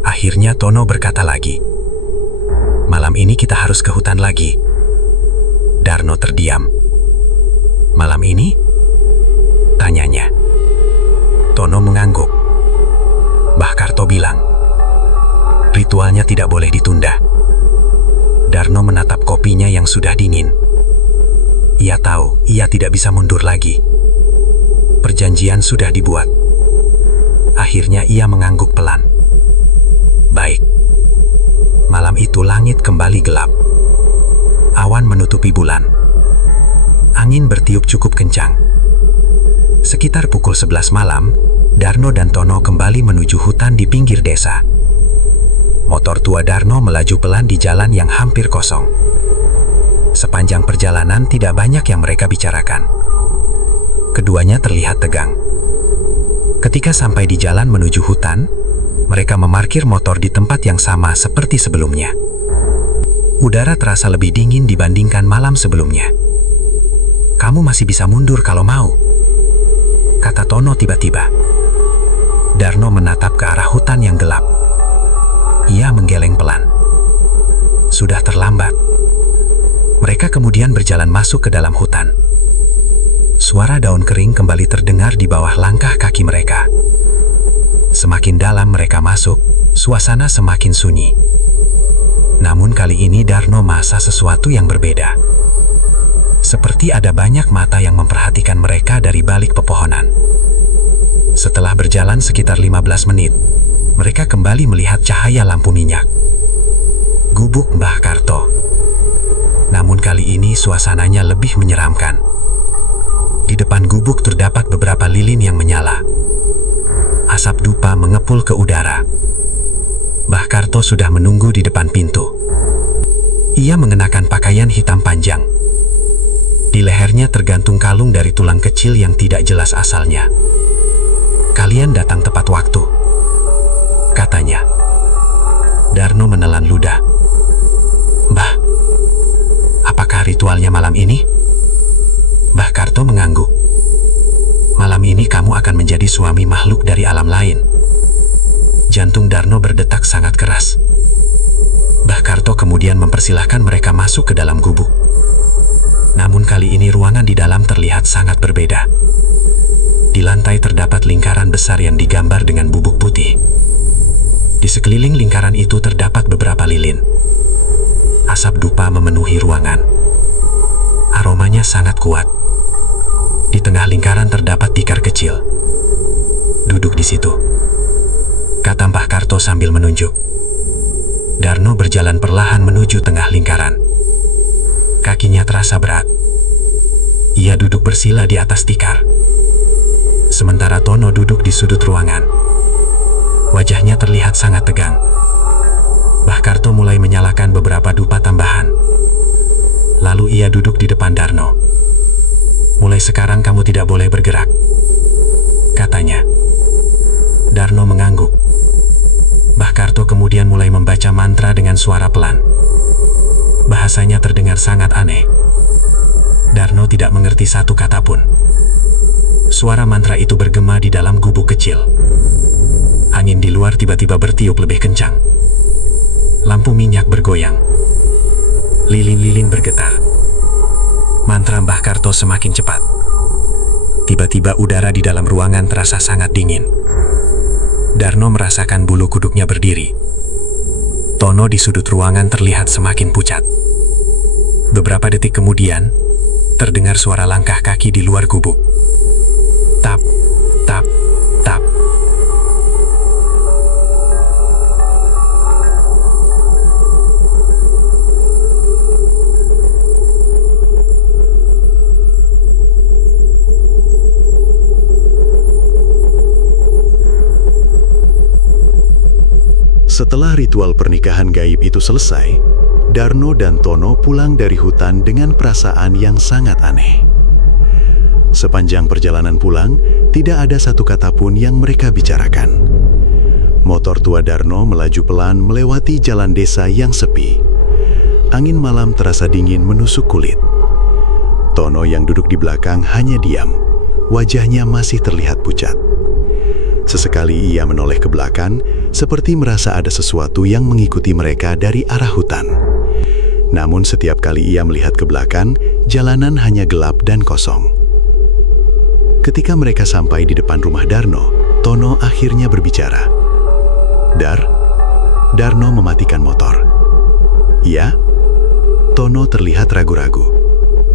Akhirnya Tono berkata lagi, "Malam ini kita harus ke hutan lagi." Darno terdiam. "Malam ini?" tanyanya. Tono mengangguk. Mbah Karto bilang, "Ritualnya tidak boleh ditunda." Darno menatap kopinya yang sudah dingin. Ia tahu ia tidak bisa mundur lagi. Perjanjian sudah dibuat. Akhirnya ia mengangguk pelan. Baik. Malam itu langit kembali gelap. Awan menutupi bulan. Angin bertiup cukup kencang. Sekitar pukul 11 malam, Darno dan Tono kembali menuju hutan di pinggir desa. Motor tua Darno melaju pelan di jalan yang hampir kosong. Sepanjang perjalanan tidak banyak yang mereka bicarakan. Keduanya terlihat tegang. Ketika sampai di jalan menuju hutan, mereka memarkir motor di tempat yang sama seperti sebelumnya. Udara terasa lebih dingin dibandingkan malam sebelumnya. "Kamu masih bisa mundur kalau mau," kata Tono tiba-tiba. Darno menatap ke arah hutan yang gelap. Ia menggeleng pelan. Sudah terlambat. Mereka kemudian berjalan masuk ke dalam hutan. Suara daun kering kembali terdengar di bawah langkah kaki mereka. Semakin dalam mereka masuk, suasana semakin sunyi. Namun kali ini Darno merasa sesuatu yang berbeda. Seperti ada banyak mata yang memperhatikan mereka dari balik pepohonan. Setelah berjalan sekitar 15 menit, mereka kembali melihat cahaya lampu minyak. Gubuk Mbah Karto. Namun kali ini suasananya lebih menyeramkan. Di depan gubuk terdapat beberapa lilin yang menyala. Asap dupa mengepul ke udara. Mbah Karto sudah menunggu di depan pintu. Ia mengenakan pakaian hitam panjang. Di lehernya tergantung kalung dari tulang kecil yang tidak jelas asalnya. "Kalian datang tepat waktu," katanya. Darno menelan ludah. "Mbah, apakah ritualnya malam ini?" Mbah Karto mengangguk. "Malam ini kamu akan menjadi suami makhluk dari alam lain." Jantung Darno berdetak sangat keras. Mbah Karto kemudian mempersilahkan mereka masuk ke dalam gubuk. Namun kali ini ruangan di dalam terlihat sangat berbeda. Di lantai terdapat lingkaran besar yang digambar dengan bubuk putih. Di sekeliling lingkaran itu terdapat beberapa lilin. Asap dupa memenuhi ruangan. Aromanya sangat kuat. Di tengah lingkaran terdapat tikar kecil. "Duduk di situ," kata Mbah Karto sambil menunjuk. Darno berjalan perlahan menuju tengah lingkaran. Kakinya terasa berat. Ia duduk bersila di atas tikar. Sementara Tono duduk di sudut ruangan. Wajahnya terlihat sangat tegang. Mbah Karto mulai menyalakan beberapa dupa tambahan. Lalu ia duduk di depan Darno. "Mulai sekarang kamu tidak boleh bergerak," katanya. Darno mengangguk. Mbah Karto kemudian mulai membaca mantra dengan suara pelan. Bahasanya terdengar sangat aneh. Darno tidak mengerti satu kata pun. Suara mantra itu bergema di dalam gubuk kecil. Angin di luar tiba-tiba bertiup lebih kencang. Lampu minyak bergoyang. Lilin-lilin bergetar. Mantra Mbah Karto semakin cepat. Tiba-tiba udara di dalam ruangan terasa sangat dingin. Darno merasakan bulu kuduknya berdiri. Tono di sudut ruangan terlihat semakin pucat. Beberapa detik kemudian, terdengar suara langkah kaki di luar gubuk. Tap, tap, tap. Setelah ritual pernikahan gaib itu selesai, Darno dan Tono pulang dari hutan dengan perasaan yang sangat aneh. Sepanjang perjalanan pulang, tidak ada satu kata pun yang mereka bicarakan. Motor tua Darno melaju pelan melewati jalan desa yang sepi. Angin malam terasa dingin menusuk kulit. Tono yang duduk di belakang hanya diam. Wajahnya masih terlihat pucat. Sesekali ia menoleh ke belakang, seperti merasa ada sesuatu yang mengikuti mereka dari arah hutan. Namun setiap kali ia melihat ke belakang, jalanan hanya gelap dan kosong. Ketika mereka sampai di depan rumah Darno, Tono akhirnya berbicara. Darno mematikan motor. "Ya?" Tono terlihat ragu-ragu.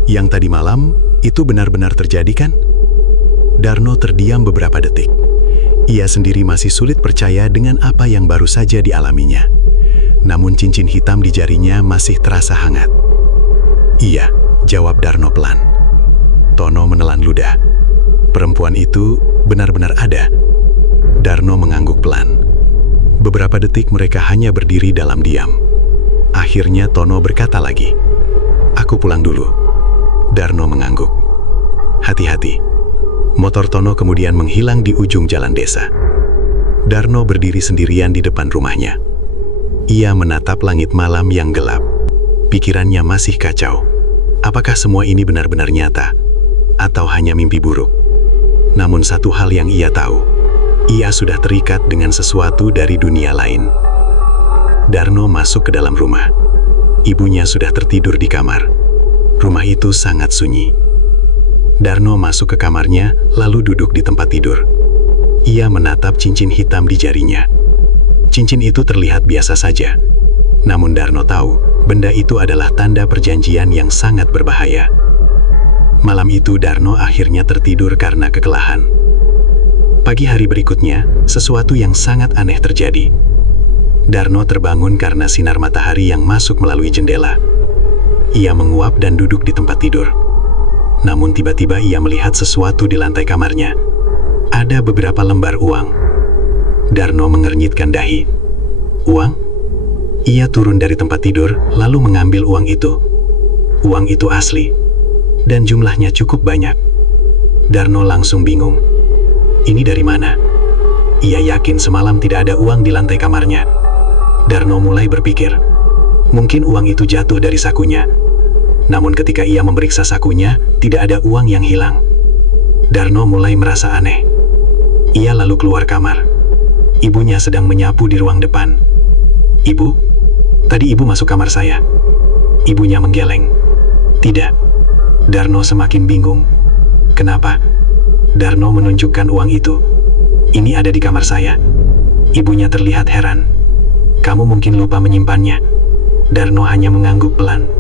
"Yang tadi malam, itu benar-benar terjadi kan?" Darno terdiam beberapa detik. Ia sendiri masih sulit percaya dengan apa yang baru saja dialaminya. Namun cincin hitam di jarinya masih terasa hangat. "Iya," jawab Darno pelan. Tono menelan ludah. "Perempuan itu benar-benar ada." Darno mengangguk pelan. Beberapa detik mereka hanya berdiri dalam diam. Akhirnya Tono berkata lagi, "Aku pulang dulu." Darno mengangguk. "Hati-hati." Motor Tono kemudian menghilang di ujung jalan desa. Darno berdiri sendirian di depan rumahnya. Ia menatap langit malam yang gelap. Pikirannya masih kacau. Apakah semua ini benar-benar nyata? Atau hanya mimpi buruk? Namun satu hal yang ia tahu, ia sudah terikat dengan sesuatu dari dunia lain. Darno masuk ke dalam rumah. Ibunya sudah tertidur di kamar. Rumah itu sangat sunyi. Darno masuk ke kamarnya, lalu duduk di tempat tidur. Ia menatap cincin hitam di jarinya. Cincin itu terlihat biasa saja. Namun Darno tahu, benda itu adalah tanda perjanjian yang sangat berbahaya. Malam itu Darno akhirnya tertidur karena kelelahan. Pagi hari berikutnya, sesuatu yang sangat aneh terjadi. Darno terbangun karena sinar matahari yang masuk melalui jendela. Ia menguap dan duduk di tempat tidur. Namun tiba-tiba ia melihat sesuatu di lantai kamarnya. Ada beberapa lembar uang. Darno mengernyitkan dahi. "Uang?" Ia turun dari tempat tidur, lalu mengambil uang itu. Uang itu asli, dan jumlahnya cukup banyak. Darno langsung bingung. Ini dari mana? Ia yakin semalam tidak ada uang di lantai kamarnya. Darno mulai berpikir, mungkin uang itu jatuh dari sakunya. Namun ketika ia memeriksa sakunya, tidak ada uang yang hilang. Darno mulai merasa aneh. Ia lalu keluar kamar. Ibunya sedang menyapu di ruang depan. "Ibu, tadi ibu masuk kamar saya." Ibunya menggeleng. "Tidak." Darno semakin bingung. "Kenapa?" Darno menunjukkan uang itu. "Ini ada di kamar saya." Ibunya terlihat heran. "Kamu mungkin lupa menyimpannya." Darno hanya mengangguk pelan.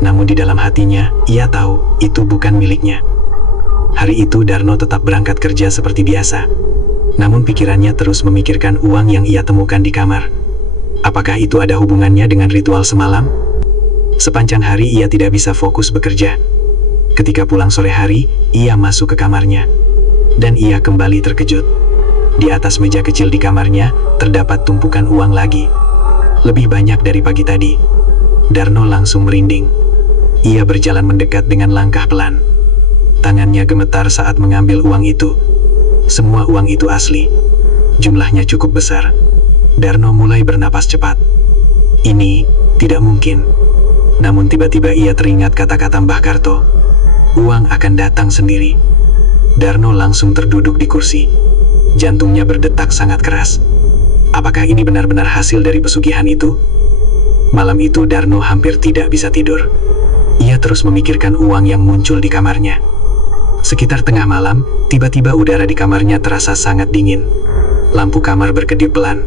Namun di dalam hatinya, ia tahu itu bukan miliknya. Hari itu Darno tetap berangkat kerja seperti biasa. Namun pikirannya terus memikirkan uang yang ia temukan di kamar. Apakah itu ada hubungannya dengan ritual semalam? Sepanjang hari ia tidak bisa fokus bekerja. Ketika pulang sore hari, ia masuk ke kamarnya. Dan ia kembali terkejut. Di atas meja kecil di kamarnya, terdapat tumpukan uang lagi. Lebih banyak dari pagi tadi. Darno langsung merinding. Ia berjalan mendekat dengan langkah pelan. Tangannya gemetar saat mengambil uang itu. Semua uang itu asli. Jumlahnya cukup besar. Darno mulai bernapas cepat. Ini tidak mungkin. Namun tiba-tiba ia teringat kata-kata Mbah Karto. Uang akan datang sendiri. Darno langsung terduduk di kursi. Jantungnya berdetak sangat keras. Apakah ini benar-benar hasil dari pesugihan itu? Malam itu Darno hampir tidak bisa tidur. Ia terus memikirkan uang yang muncul di kamarnya. Sekitar tengah malam, tiba-tiba udara di kamarnya terasa sangat dingin. Lampu kamar berkedip pelan.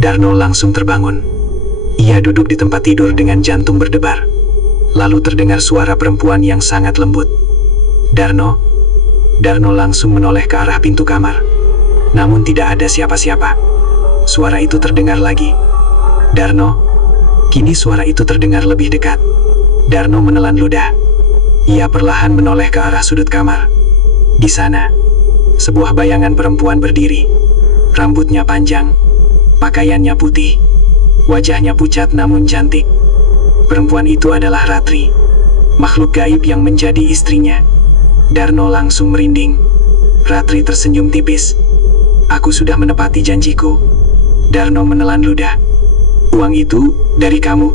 Darno langsung terbangun. Ia duduk di tempat tidur dengan jantung berdebar. Lalu terdengar suara perempuan yang sangat lembut. "Darno." Darno langsung menoleh ke arah pintu kamar. Namun tidak ada siapa-siapa. Suara itu terdengar lagi. "Darno." Kini suara itu terdengar lebih dekat. Darno menelan ludah. Ia perlahan menoleh ke arah sudut kamar. Di sana, sebuah bayangan perempuan berdiri. Rambutnya panjang, pakaiannya putih, wajahnya pucat namun cantik. Perempuan itu adalah Ratri, makhluk gaib yang menjadi istrinya. Darno langsung merinding. Ratri tersenyum tipis. "Aku sudah menepati janjiku." Darno menelan ludah. "Uang itu dari kamu."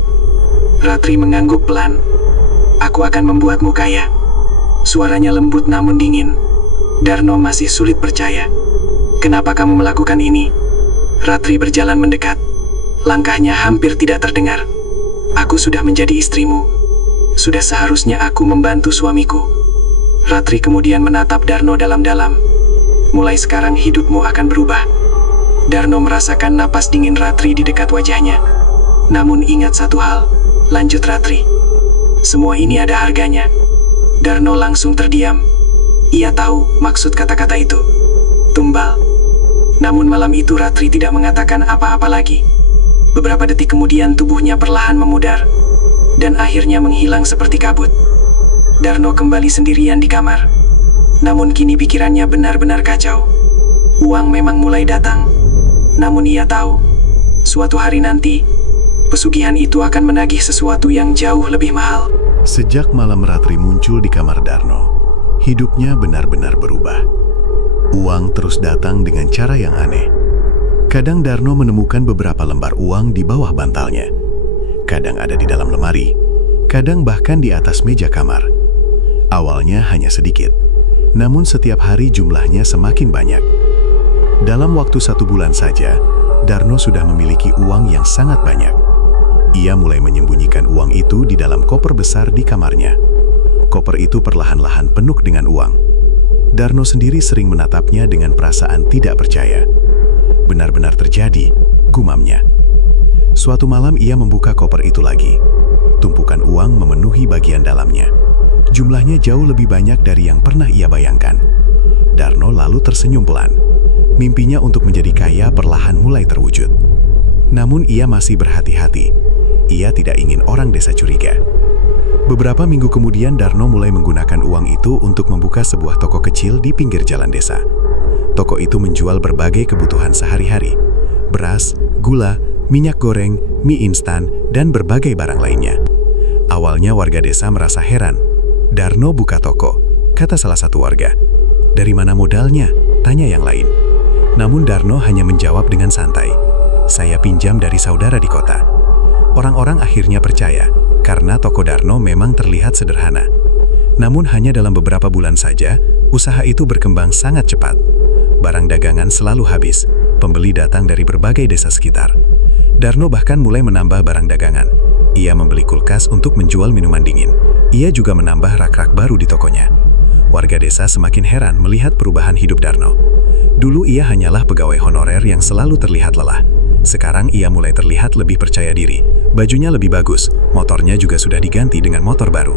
Ratri mengangguk pelan. "Aku akan membuatmu kaya." Suaranya lembut namun dingin. Darno masih sulit percaya. Kenapa kamu melakukan ini? Ratri berjalan mendekat. Langkahnya hampir tidak terdengar. Aku sudah menjadi istrimu. Sudah seharusnya aku membantu suamiku. Ratri kemudian menatap Darno dalam-dalam. Mulai sekarang hidupmu akan berubah. Darno merasakan napas dingin Ratri di dekat wajahnya. Namun ingat satu hal, lanjut Ratri. Semua ini ada harganya. Darno langsung terdiam. Ia tahu maksud kata-kata itu. Tumbal. Namun malam itu Ratri tidak mengatakan apa-apa lagi. Beberapa detik kemudian tubuhnya perlahan memudar. Dan akhirnya menghilang seperti kabut. Darno kembali sendirian di kamar. Namun kini pikirannya benar-benar kacau. Uang memang mulai datang. Namun ia tahu, suatu hari nanti, pesugihan itu akan menagih sesuatu yang jauh lebih mahal. Sejak malam Ratri muncul di kamar Darno, hidupnya benar-benar berubah. Uang terus datang dengan cara yang aneh. Kadang Darno menemukan beberapa lembar uang di bawah bantalnya. Kadang ada di dalam lemari, kadang bahkan di atas meja kamar. Awalnya hanya sedikit, namun setiap hari jumlahnya semakin banyak. Dalam waktu 1 bulan saja, Darno sudah memiliki uang yang sangat banyak. Ia mulai menyembunyikan uang itu di dalam koper besar di kamarnya. Koper itu perlahan-lahan penuh dengan uang. Darno sendiri sering menatapnya dengan perasaan tidak percaya. Benar-benar terjadi, gumamnya. Suatu malam ia membuka koper itu lagi. Tumpukan uang memenuhi bagian dalamnya. Jumlahnya jauh lebih banyak dari yang pernah ia bayangkan. Darno lalu tersenyum pelan. Mimpinya untuk menjadi kaya perlahan mulai terwujud. Namun ia masih berhati-hati. Ia tidak ingin orang desa curiga. Beberapa minggu kemudian Darno mulai menggunakan uang itu untuk membuka sebuah toko kecil di pinggir jalan desa. Toko itu menjual berbagai kebutuhan sehari-hari. Beras, gula, minyak goreng, mie instan, dan berbagai barang lainnya. Awalnya warga desa merasa heran. Darno buka toko, kata salah satu warga. Dari mana modalnya? Tanya yang lain. Namun Darno hanya menjawab dengan santai. Saya pinjam dari saudara di kota. Orang-orang akhirnya percaya, karena toko Darno memang terlihat sederhana. Namun hanya dalam beberapa bulan saja, usaha itu berkembang sangat cepat. Barang dagangan selalu habis, pembeli datang dari berbagai desa sekitar. Darno bahkan mulai menambah barang dagangan. Ia membeli kulkas untuk menjual minuman dingin. Ia juga menambah rak-rak baru di tokonya. Warga desa semakin heran melihat perubahan hidup Darno. Dulu ia hanyalah pegawai honorer yang selalu terlihat lelah. Sekarang ia mulai terlihat lebih percaya diri. Bajunya lebih bagus, motornya juga sudah diganti dengan motor baru.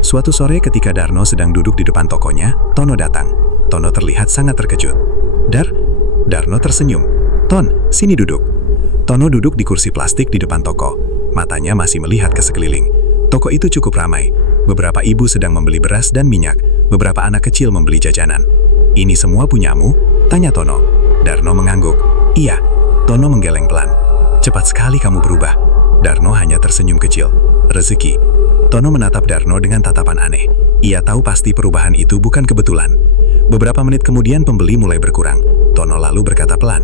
Suatu sore ketika Darno sedang duduk di depan tokonya, Tono datang. Tono terlihat sangat terkejut. Darno tersenyum. Ton, sini duduk. Tono duduk di kursi plastik di depan toko. Matanya masih melihat ke sekeliling. Toko itu cukup ramai. Beberapa ibu sedang membeli beras dan minyak. Beberapa anak kecil membeli jajanan. Ini semua punyamu? Tanya Tono. Darno mengangguk. Iya. Tono menggeleng pelan. Cepat sekali kamu berubah. Darno hanya tersenyum kecil. Rezeki. Tono menatap Darno dengan tatapan aneh. Ia tahu pasti perubahan itu bukan kebetulan. Beberapa menit kemudian pembeli mulai berkurang. Tono lalu berkata pelan.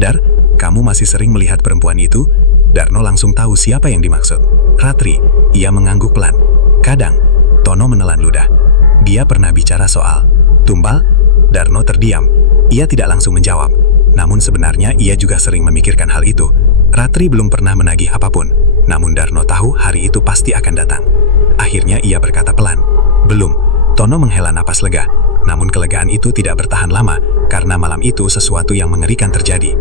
Dar, kamu masih sering melihat perempuan itu? Darno langsung tahu siapa yang dimaksud. Ratri. Ia mengangguk pelan. Kadang. Tono menelan ludah. Dia pernah bicara soal tumbal? Darno terdiam. Ia tidak langsung menjawab. Namun sebenarnya ia juga sering memikirkan hal itu. Ratri belum pernah menagih apapun. Namun Darno tahu hari itu pasti akan datang. Akhirnya ia berkata pelan. Belum. Tono menghela napas lega. Namun kelegaan itu tidak bertahan lama, karena malam itu sesuatu yang mengerikan terjadi.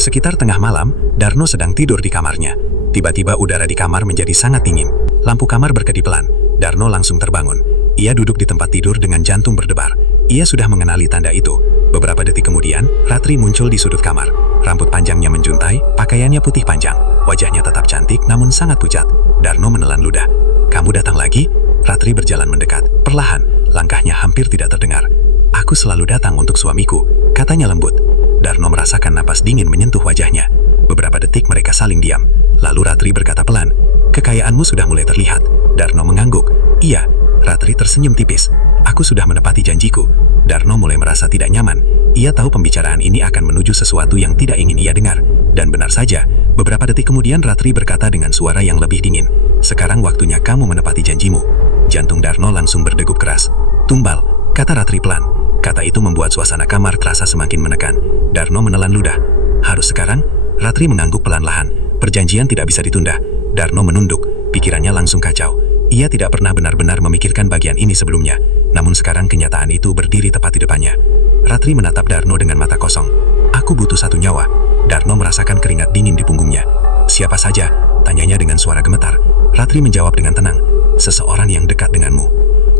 Sekitar tengah malam, Darno sedang tidur di kamarnya. Tiba-tiba udara di kamar menjadi sangat dingin. Lampu kamar berkedip pelan. Darno langsung terbangun. Ia duduk di tempat tidur dengan jantung berdebar. Ia sudah mengenali tanda itu. Beberapa detik kemudian, Ratri muncul di sudut kamar. Rambut panjangnya menjuntai, pakaiannya putih panjang. Wajahnya tetap cantik namun sangat pucat. Darno menelan ludah. Kamu datang lagi? Ratri berjalan mendekat. Perlahan, langkahnya hampir tidak terdengar. Aku selalu datang untuk suamiku, katanya lembut. Darno merasakan napas dingin menyentuh wajahnya. Beberapa detik mereka saling diam. Lalu Ratri berkata pelan, kekayaanmu sudah mulai terlihat. Darno mengangguk. Iya. Ratri tersenyum tipis. Aku sudah menepati janjiku. Darno mulai merasa tidak nyaman. Ia tahu pembicaraan ini akan menuju sesuatu yang tidak ingin ia dengar. Dan benar saja, beberapa detik kemudian Ratri berkata dengan suara yang lebih dingin. Sekarang waktunya kamu menepati janjimu. Jantung Darno langsung berdegup keras. Tumbal, kata Ratri pelan. Kata itu membuat suasana kamar terasa semakin menekan. Darno menelan ludah. Harus sekarang? Ratri mengangguk pelan-lahan. Perjanjian tidak bisa ditunda. Darno menunduk, pikirannya langsung kacau. Ia tidak pernah benar-benar memikirkan bagian ini sebelumnya. Namun sekarang kenyataan itu berdiri tepat di depannya. Ratri menatap Darno dengan mata kosong. Aku butuh satu nyawa. Darno merasakan keringat dingin di punggungnya. Siapa saja? Tanyanya dengan suara gemetar. Ratri menjawab dengan tenang. Seseorang yang dekat denganmu.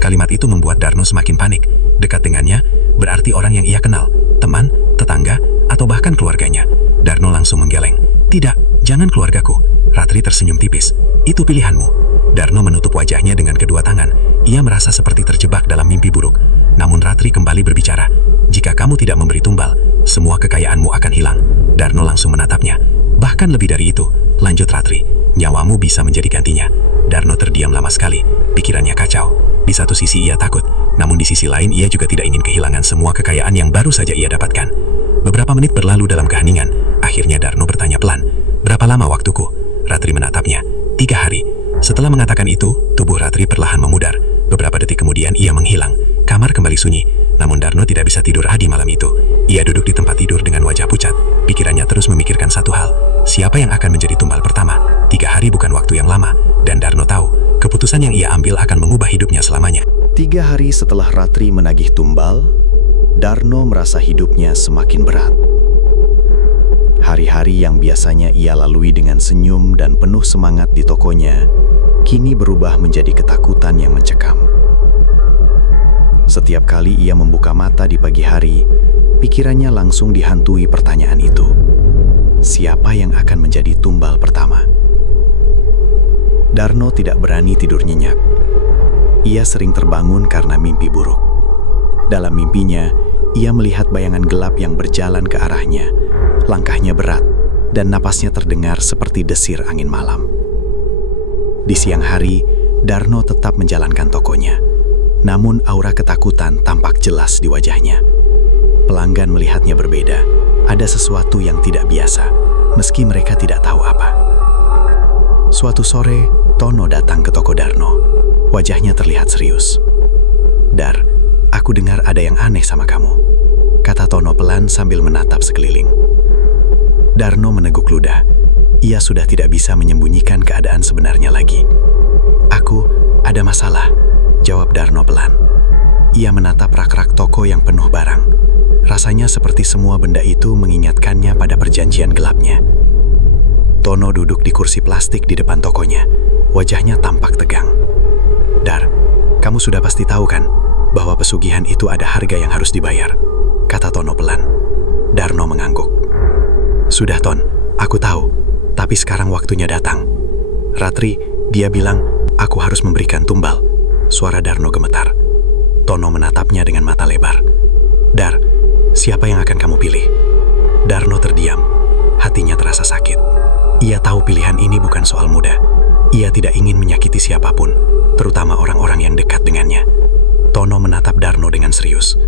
Kalimat itu membuat Darno semakin panik. Dekat dengannya berarti orang yang ia kenal, teman, tetangga, atau bahkan keluarganya. Darno langsung menggeleng. Tidak, jangan keluargaku. Ratri tersenyum tipis. Itu pilihanmu. Darno menutup wajahnya dengan kedua tangan. Ia merasa seperti terjebak dalam mimpi buruk. Namun Ratri kembali berbicara. Jika kamu tidak memberi tumbal, semua kekayaanmu akan hilang. Darno langsung menatapnya. Bahkan lebih dari itu, lanjut Ratri. Nyawamu bisa menjadi gantinya. Darno terdiam lama sekali. Pikirannya kacau. Di satu sisi ia takut, namun di sisi lain ia juga tidak ingin kehilangan semua kekayaan yang baru saja ia dapatkan. Beberapa menit berlalu dalam keheningan. Akhirnya Darno bertanya pelan, "Berapa lama waktuku?" Ratri menatapnya. 3 hari. Setelah mengatakan itu, tubuh Ratri perlahan memudar. Beberapa detik kemudian ia menghilang. Kamar kembali sunyi. Namun Darno tidak bisa tidur di malam itu. Ia duduk di tempat tidur dengan wajah pucat. Pikirannya terus memikirkan satu hal. Siapa yang akan menjadi tumbal pertama? 3 hari bukan waktu yang lama. Dan Darno tahu, keputusan yang ia ambil akan mengubah hidupnya selamanya. 3 hari setelah Ratri menagih tumbal, Darno merasa hidupnya semakin berat. Hari-hari yang biasanya ia lalui dengan senyum dan penuh semangat di tokonya, kini berubah menjadi ketakutan yang mencekam. Setiap kali ia membuka mata di pagi hari, pikirannya langsung dihantui pertanyaan itu. Siapa yang akan menjadi tumbal pertama? Darno tidak berani tidur nyenyak. Ia sering terbangun karena mimpi buruk. Dalam mimpinya, ia melihat bayangan gelap yang berjalan ke arahnya. Langkahnya berat, dan napasnya terdengar seperti desir angin malam. Di siang hari, Darno tetap menjalankan tokonya. Namun aura ketakutan tampak jelas di wajahnya. Pelanggan melihatnya berbeda. Ada sesuatu yang tidak biasa, meski mereka tidak tahu apa. Suatu sore, Tono datang ke toko Darno. Wajahnya terlihat serius. "Dar, aku dengar ada yang aneh sama kamu," kata Tono pelan sambil menatap sekeliling. Darno meneguk ludah. Ia sudah tidak bisa menyembunyikan keadaan sebenarnya lagi. "Aku ada masalah," jawab Darno pelan. Ia menatap rak-rak toko yang penuh barang. Rasanya seperti semua benda itu mengingatkannya pada perjanjian gelapnya. Tono duduk di kursi plastik di depan tokonya. Wajahnya tampak tegang. "Dar, kamu sudah pasti tahu kan bahwa pesugihan itu ada harga yang harus dibayar," kata Tono pelan. Darno mengangguk. "Sudah Ton, aku tahu, tapi sekarang waktunya datang. Ratri, dia bilang aku harus memberikan tumbal." Suara Darno gemetar. Tono menatapnya dengan mata lebar. "Dar, siapa yang akan kamu pilih?" Darno terdiam. Hatinya terasa sakit. Ia tahu pilihan ini bukan soal mudah. Ia tidak ingin menyakiti siapapun, terutama orang-orang yang dekat dengannya. Tono menatap Darno dengan serius.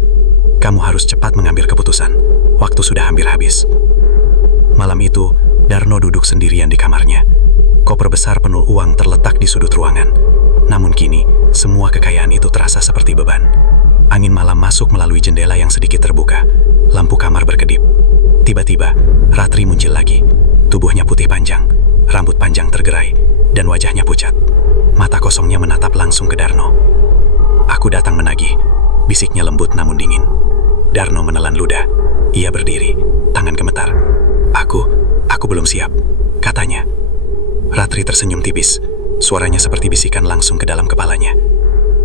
"Kamu harus cepat mengambil keputusan. Waktu sudah hampir habis." Malam itu, Darno duduk sendirian di kamarnya. Koper besar penuh uang terletak di sudut ruangan. Namun kini, semua kekayaan itu terasa seperti beban. Angin malam masuk melalui jendela yang sedikit terbuka. Lampu kamar berkedip. Tiba-tiba, Ratri muncul lagi. Tubuhnya putih panjang, rambut panjang tergerai, dan wajahnya pucat. Mata kosongnya menatap langsung ke Darno. "Aku datang menagih," bisiknya lembut namun dingin. Darno menelan ludah. Ia berdiri, tangan gemetar. Aku belum siap," katanya. Ratri tersenyum tipis. Suaranya seperti bisikan langsung ke dalam kepalanya.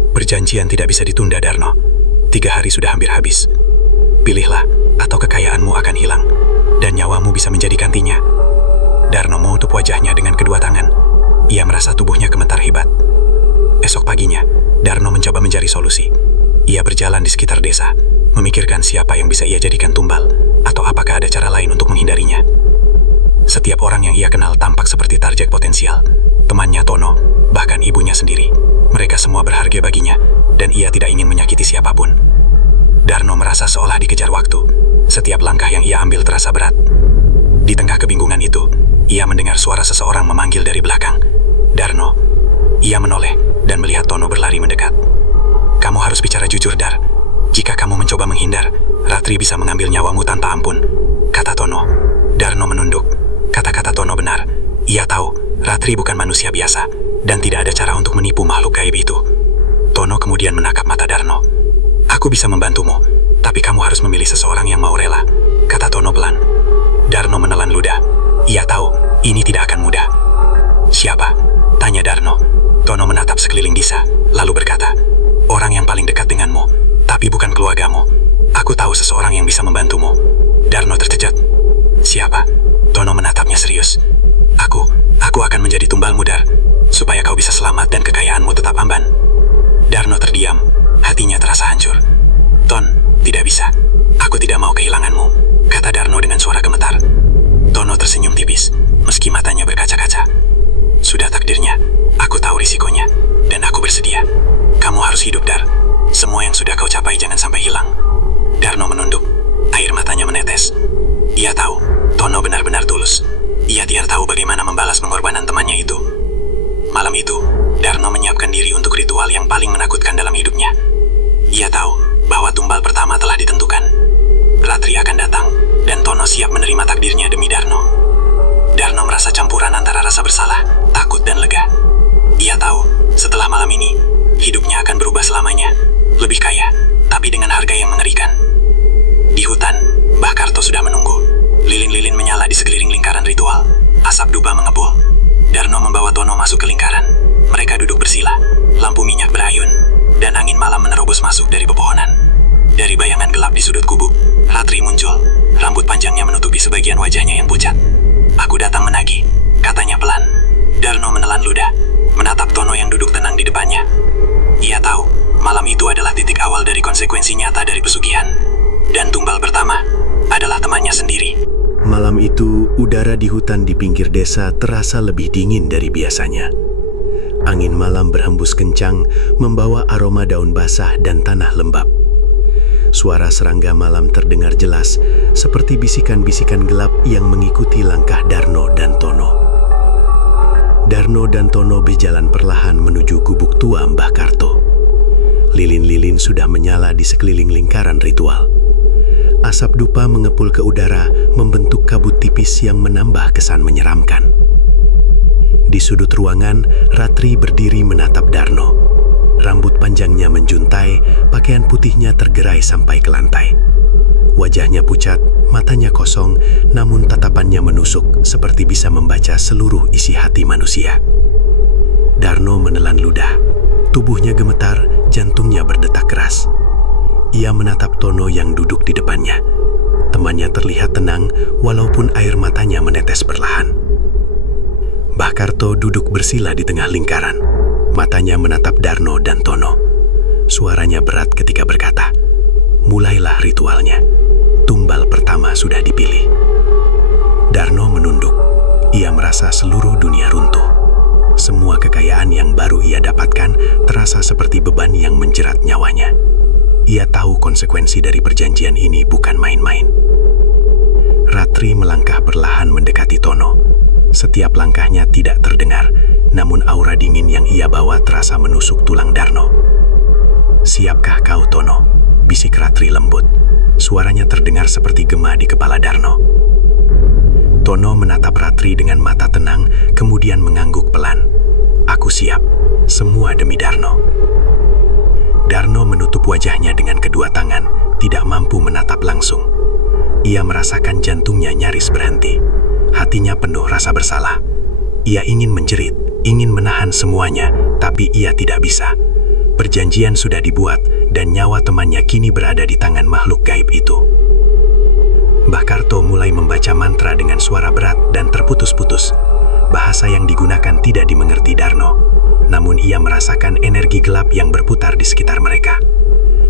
"Perjanjian tidak bisa ditunda, Darno. 3 hari sudah hampir habis. Pilihlah, atau kekayaanmu akan hilang, dan nyawamu bisa menjadi gantinya." Darno menutup wajahnya dengan kedua tangan. Ia merasa tubuhnya gemetar hebat. Esok paginya, Darno mencoba mencari solusi. Ia berjalan di sekitar desa, memikirkan siapa yang bisa ia jadikan tumbal, atau apakah ada cara lain untuk menghindarinya. Setiap orang yang ia kenal tampak seperti target potensial. Temannya Tono, bahkan ibunya sendiri. Mereka semua berharga baginya, dan ia tidak ingin menyakiti siapapun. Darno merasa seolah dikejar waktu. Setiap langkah yang ia ambil terasa berat. Di tengah kebingungan itu, ia mendengar suara seseorang memanggil dari belakang. "Darno." Ia menoleh dan melihat Tono berlari mendekat. "Kamu harus bicara jujur, Dar. Jika kamu mencoba menghindar, Ratri bisa mengambil nyawamu tanpa ampun, kata Tono. Darno menunduk. Kata-kata Tono benar. Ia tahu Ratri bukan manusia biasa dan tidak ada cara untuk menipu makhluk gaib itu. Tono kemudian menatap mata Darno. Aku bisa membantumu, tapi kamu harus memilih seseorang yang mau rela, kata Tono pelan. Darno menelan ludah. Ia tahu ini tidak akan mudah. Siapa? Tanya Darno. Tono menatap sekeliling desa, lalu berkata, orang yang paling dekat denganmu, tapi bukan keluargamu. Aku tahu seseorang yang bisa membantumu. Darno terkejut. Siapa? Tono menatapnya serius. Aku akan menjadi tumbalmu, Dar, supaya kau bisa selamat dan kekayaanmu tetap aman. Darno terdiam, hatinya terasa hancur. Ton, tidak bisa. Aku tidak mau kehilanganmu, kata Darno dengan suara gemetar. Tono tersenyum tipis, meski matanya berkaca-kaca. Sudah takdirnya, aku tahu risikonya, dan aku bersedia. Kamu harus hidup, Dar. Semua yang sudah kau capai jangan sampai hilang. Darno menunduk, air matanya menetes. Ia tahu, Tono benar-benar tulus. Ia tidak tahu bagaimana membalas pengorbanan temannya itu. Malam itu, Darno menyiapkan diri untuk ritual yang paling menakutkan dalam hidupnya. Ia tahu bahwa tumbal pertama telah ditentukan. Ratri akan datang, dan Tono siap menerima takdirnya demi Darno. Darno merasa campuran antara rasa bersalah, takut, dan lega. Ia tahu, setelah malam ini, hidupnya akan berubah selamanya. Lebih kaya, tapi dengan harga yang mengerikan. Di hutan, Mbah Karto sudah menunggu. Lilin-lilin menyala di sekeliling lingkaran ritual. Asap dupa mengebul. Darno membawa Tono masuk ke lingkaran. Mereka duduk bersila. Lampu minyak berayun, dan angin malam menerobos masuk dari pepohonan. Dari bayangan gelap di sudut gubuk, Ratri muncul. Rambut panjangnya menutupi sebagian wajahnya yang pucat. Aku datang menagih, katanya pelan. Darno menelan ludah, menatap Tono yang duduk tenang di depannya. Ia tahu, malam itu adalah titik awal dari konsekuensi nyata dari pesugihan. Dan tumbal pertama adalah temannya sendiri. Malam itu, udara di hutan di pinggir desa terasa lebih dingin dari biasanya. Angin malam berhembus kencang, membawa aroma daun basah dan tanah lembab. Suara serangga malam terdengar jelas, seperti bisikan-bisikan gelap yang mengikuti langkah Darno dan Tono. Darno dan Tono berjalan perlahan menuju gubuk tua Mbah Karto. Lilin-lilin sudah menyala di sekeliling lingkaran ritual. Asap dupa mengepul ke udara, membentuk kabut tipis yang menambah kesan menyeramkan. Di sudut ruangan, Ratri berdiri menatap Darno. Rambut panjangnya menjuntai, pakaian putihnya tergerai sampai ke lantai. Wajahnya pucat, matanya kosong, namun tatapannya menusuk seperti bisa membaca seluruh isi hati manusia. Darno menelan ludah. Tubuhnya gemetar, jantungnya berdetak keras. Ia menatap Tono yang duduk di depannya. Temannya terlihat tenang, walaupun air matanya menetes perlahan. Mbah Karto duduk bersila di tengah lingkaran. Matanya menatap Darno dan Tono. Suaranya berat ketika berkata, mulailah ritualnya. Tumbal pertama sudah dipilih. Darno menunduk. Ia merasa seluruh dunia runtuh. Semua kekayaan yang baru ia dapatkan terasa seperti beban yang menjerat nyawanya. Ia tahu konsekuensi dari perjanjian ini bukan main-main. Ratri melangkah perlahan mendekati Tono. Setiap langkahnya tidak terdengar, namun aura dingin yang ia bawa terasa menusuk tulang Darno. Siapkah kau, Tono? Bisik Ratri lembut. Suaranya terdengar seperti gema di kepala Darno. Tono menatap Ratri dengan mata tenang, kemudian mengangguk pelan. Aku siap, semua demi Darno. Darno menutup wajahnya dengan kedua tangan, tidak mampu menatap langsung. Ia merasakan jantungnya nyaris berhenti. Hatinya penuh rasa bersalah. Ia ingin menjerit, ingin menahan semuanya, tapi ia tidak bisa. Perjanjian sudah dibuat, dan nyawa temannya kini berada di tangan makhluk gaib itu. Mbah Karto mulai membaca mantra dengan suara berat dan terputus-putus. Bahasa yang digunakan tidak dimengerti Darno. Namun ia merasakan energi gelap yang berputar di sekitar mereka.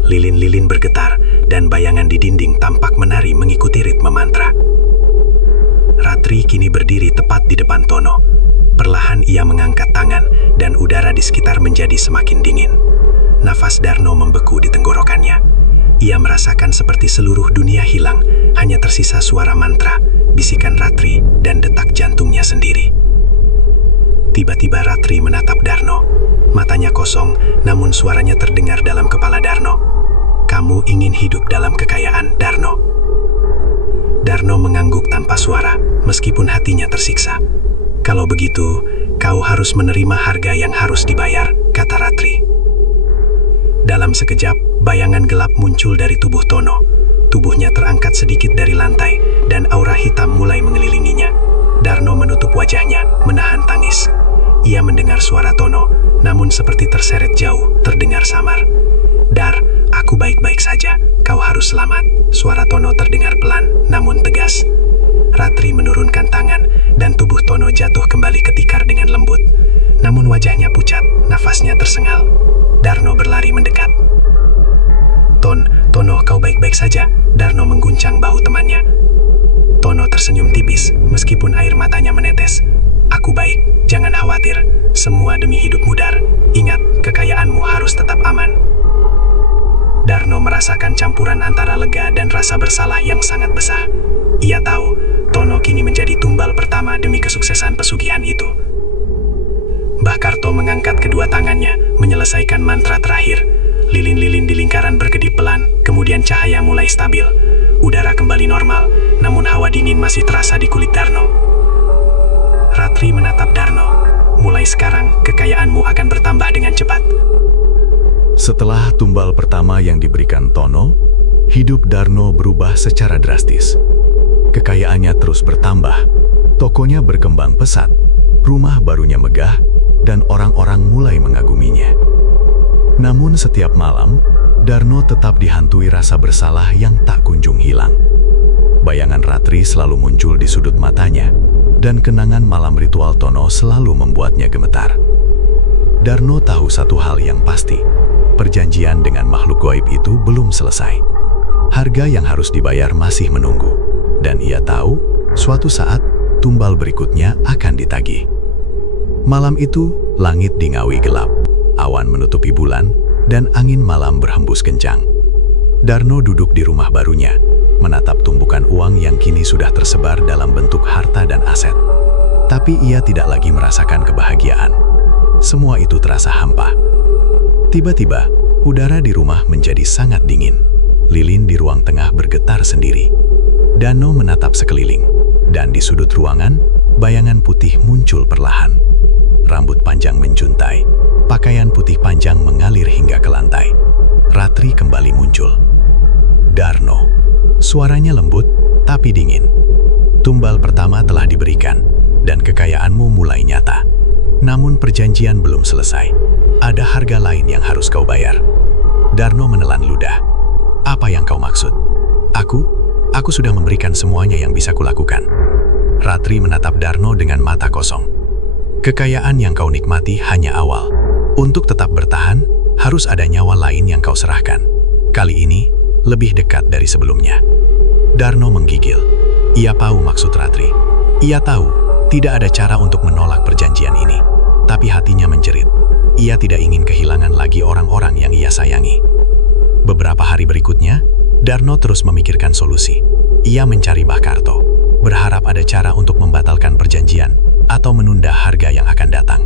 Lilin-lilin bergetar, dan bayangan di dinding tampak menari mengikuti ritme mantra. Ratri kini berdiri tepat di depan Tono. Perlahan ia mengangkat tangan, dan udara di sekitar menjadi semakin dingin. Nafas Darno membeku di tenggorokannya. Ia merasakan seperti seluruh dunia hilang, hanya tersisa suara mantra, bisikan Ratri, dan detak jantungnya sendiri. Tiba-tiba Ratri menatap Darno. Matanya kosong, namun suaranya terdengar dalam kepala Darno. kamu ingin hidup dalam kekayaan, Darno. Darno mengangguk tanpa suara, meskipun hatinya tersiksa. Kalau begitu, kau harus menerima harga yang harus dibayar, kata Ratri. Dalam sekejap, bayangan gelap muncul dari tubuh Tono. Tubuhnya terangkat sedikit dari lantai, dan aura hitam mulai mengelilinginya. Darno menutup wajahnya, menahan tangis. Ia mendengar suara Tono, namun seperti terseret jauh, terdengar samar. Dar, aku baik-baik saja. Kau harus selamat. Suara Tono terdengar pelan, namun tegas. Ratri menurunkan tangan, dan tubuh Tono jatuh kembali ke tikar dengan lembut. Namun wajahnya pucat, nafasnya tersengal. Darno berlari mendekat. Tono, kau baik-baik saja. Darno mengguncang bahu temannya. Tono tersenyum tipis, meskipun air matanya menetes. Aku baik, jangan khawatir. Semua demi hidupmu, Dar. Ingat, kekayaanmu harus tetap aman. Darno merasakan campuran antara lega dan rasa bersalah yang sangat besar. Ia tahu, Tono kini menjadi tumbal pertama demi kesuksesan pesugihan itu. Mbah Karto mengangkat kedua tangannya, menyelesaikan mantra terakhir. Lilin-lilin di lingkaran berkedip pelan, kemudian cahaya mulai stabil. Udara kembali normal, namun hawa dingin masih terasa di kulit Darno. Ratri menatap Darno. Mulai sekarang, kekayaanmu akan bertambah dengan cepat. Setelah tumbal pertama yang diberikan Tono, hidup Darno berubah secara drastis. Kekayaannya terus bertambah, tokonya berkembang pesat, rumah barunya megah, dan orang-orang mulai mengaguminya. Namun setiap malam, Darno tetap dihantui rasa bersalah yang tak kunjung hilang. Bayangan Ratri selalu muncul di sudut matanya, dan kenangan malam ritual Tono selalu membuatnya gemetar. Darno tahu satu hal yang pasti, perjanjian dengan makhluk gaib itu belum selesai. Harga yang harus dibayar masih menunggu, dan ia tahu suatu saat tumbal berikutnya akan ditagih. Malam itu, langit di Ngawi gelap, awan menutupi bulan, dan angin malam berhembus kencang. Darno duduk di rumah barunya, menatap tumpukan uang yang kini sudah tersebar dalam bentuk harta dan aset. Tapi ia tidak lagi merasakan kebahagiaan. Semua itu terasa hampa. Tiba-tiba, udara di rumah menjadi sangat dingin. Lilin di ruang tengah bergetar sendiri. Darno menatap sekeliling, dan di sudut ruangan, bayangan putih muncul perlahan. Rambut panjang menjuntai, pakaian putih panjang mengalir hingga ke lantai. Ratri kembali muncul. Darno, suaranya lembut tapi dingin. Tumbal pertama telah diberikan, dan kekayaanmu mulai nyata. Namun perjanjian belum selesai. Ada harga lain yang harus kau bayar. Darno menelan ludah. Apa yang kau maksud? Aku sudah memberikan semuanya yang bisa kulakukan. Ratri menatap Darno dengan mata kosong. Kekayaan yang kau nikmati hanya awal. Untuk tetap bertahan, harus ada nyawa lain yang kau serahkan. Kali ini, lebih dekat dari sebelumnya. Darno menggigil. Ia tahu maksud Ratri. Ia tahu, tidak ada cara untuk menolak perjanjian ini. Tapi hatinya menjerit. Ia tidak ingin kehilangan lagi orang-orang yang ia sayangi. Beberapa hari berikutnya, Darno terus memikirkan solusi. Ia mencari Mbah Karto, berharap ada cara untuk membatalkan perjanjian atau menunda harga yang akan datang.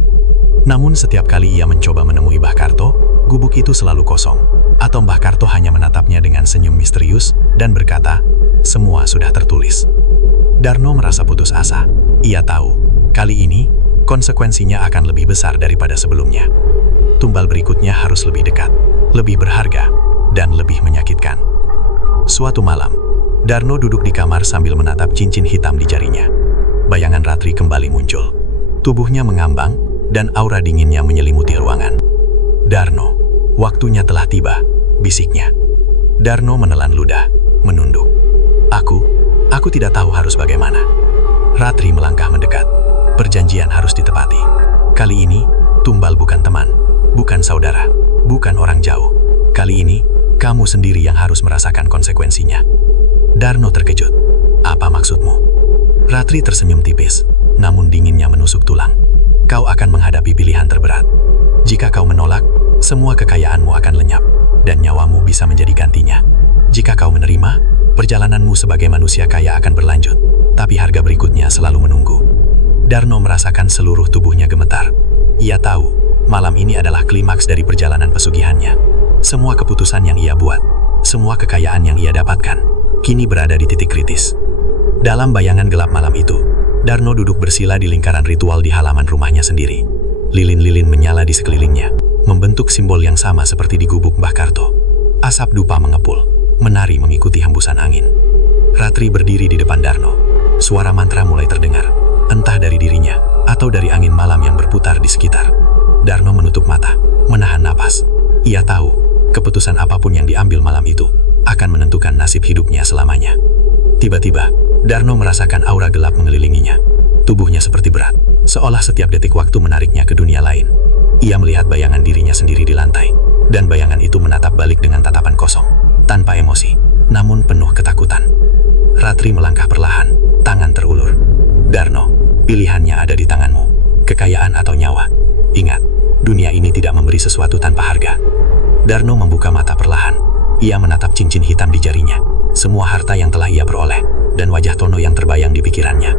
Namun setiap kali ia mencoba menemui Mbah Karto, gubuk itu selalu kosong. Atau Mbah Karto hanya menatapnya dengan senyum misterius dan berkata, semua sudah tertulis. Darno merasa putus asa. Ia tahu, kali ini, konsekuensinya akan lebih besar daripada sebelumnya. Tumbal berikutnya harus lebih dekat, lebih berharga, dan lebih menyakitkan. Suatu malam, Darno duduk di kamar sambil menatap cincin hitam di jarinya. Bayangan Ratri kembali muncul. Tubuhnya mengambang, dan aura dinginnya menyelimuti ruangan. Darno, waktunya telah tiba, bisiknya. Darno menelan ludah, menunduk. Aku tidak tahu harus bagaimana. Ratri melangkah mendekat. Perjanjian harus ditepati. Kali ini, tumbal bukan teman, bukan saudara, bukan orang jauh. Kali ini, kamu sendiri yang harus merasakan konsekuensinya. Darno terkejut. Apa maksudmu? Ratri tersenyum tipis, namun dinginnya menusuk tulang. Kau akan menghadapi pilihan terberat. Jika kau menolak, semua kekayaanmu akan lenyap, dan nyawamu bisa menjadi gantinya. Jika kau menerima, perjalananmu sebagai manusia kaya akan berlanjut, tapi harga berikutnya selalu menunggu. Darno merasakan seluruh tubuhnya gemetar. Ia tahu, malam ini adalah klimaks dari perjalanan pesugihannya. Semua keputusan yang ia buat, Semua kekayaan yang ia dapatkan kini berada di titik kritis. Dalam bayangan gelap malam itu, Darno duduk bersila di lingkaran ritual di halaman rumahnya sendiri. Lilin-lilin menyala di sekelilingnya, membentuk simbol yang sama seperti di gubuk Mbah Karto. Asap dupa mengepul, menari mengikuti hembusan angin. Ratri berdiri di depan Darno. Suara mantra mulai terdengar, entah dari dirinya atau dari angin malam yang berputar di sekitar. Darno menutup mata, menahan napas. Ia tahu, keputusan apapun yang diambil malam itu akan menentukan nasib hidupnya selamanya. Tiba-tiba, Darno merasakan aura gelap mengelilinginya. Tubuhnya seperti berat, seolah setiap detik waktu menariknya ke dunia lain. Ia melihat bayangan dirinya sendiri di lantai, dan bayangan itu menatap balik dengan tatapan kosong, tanpa emosi, namun penuh ketakutan. Ratri melangkah perlahan, tangan terulur. Darno, pilihannya ada di tanganmu, kekayaan atau nyawa. Ingat, dunia ini tidak memberi sesuatu tanpa harga. Darno membuka mata perlahan. Ia menatap cincin hitam di jarinya, semua harta yang telah ia peroleh, dan wajah Tono yang terbayang di pikirannya.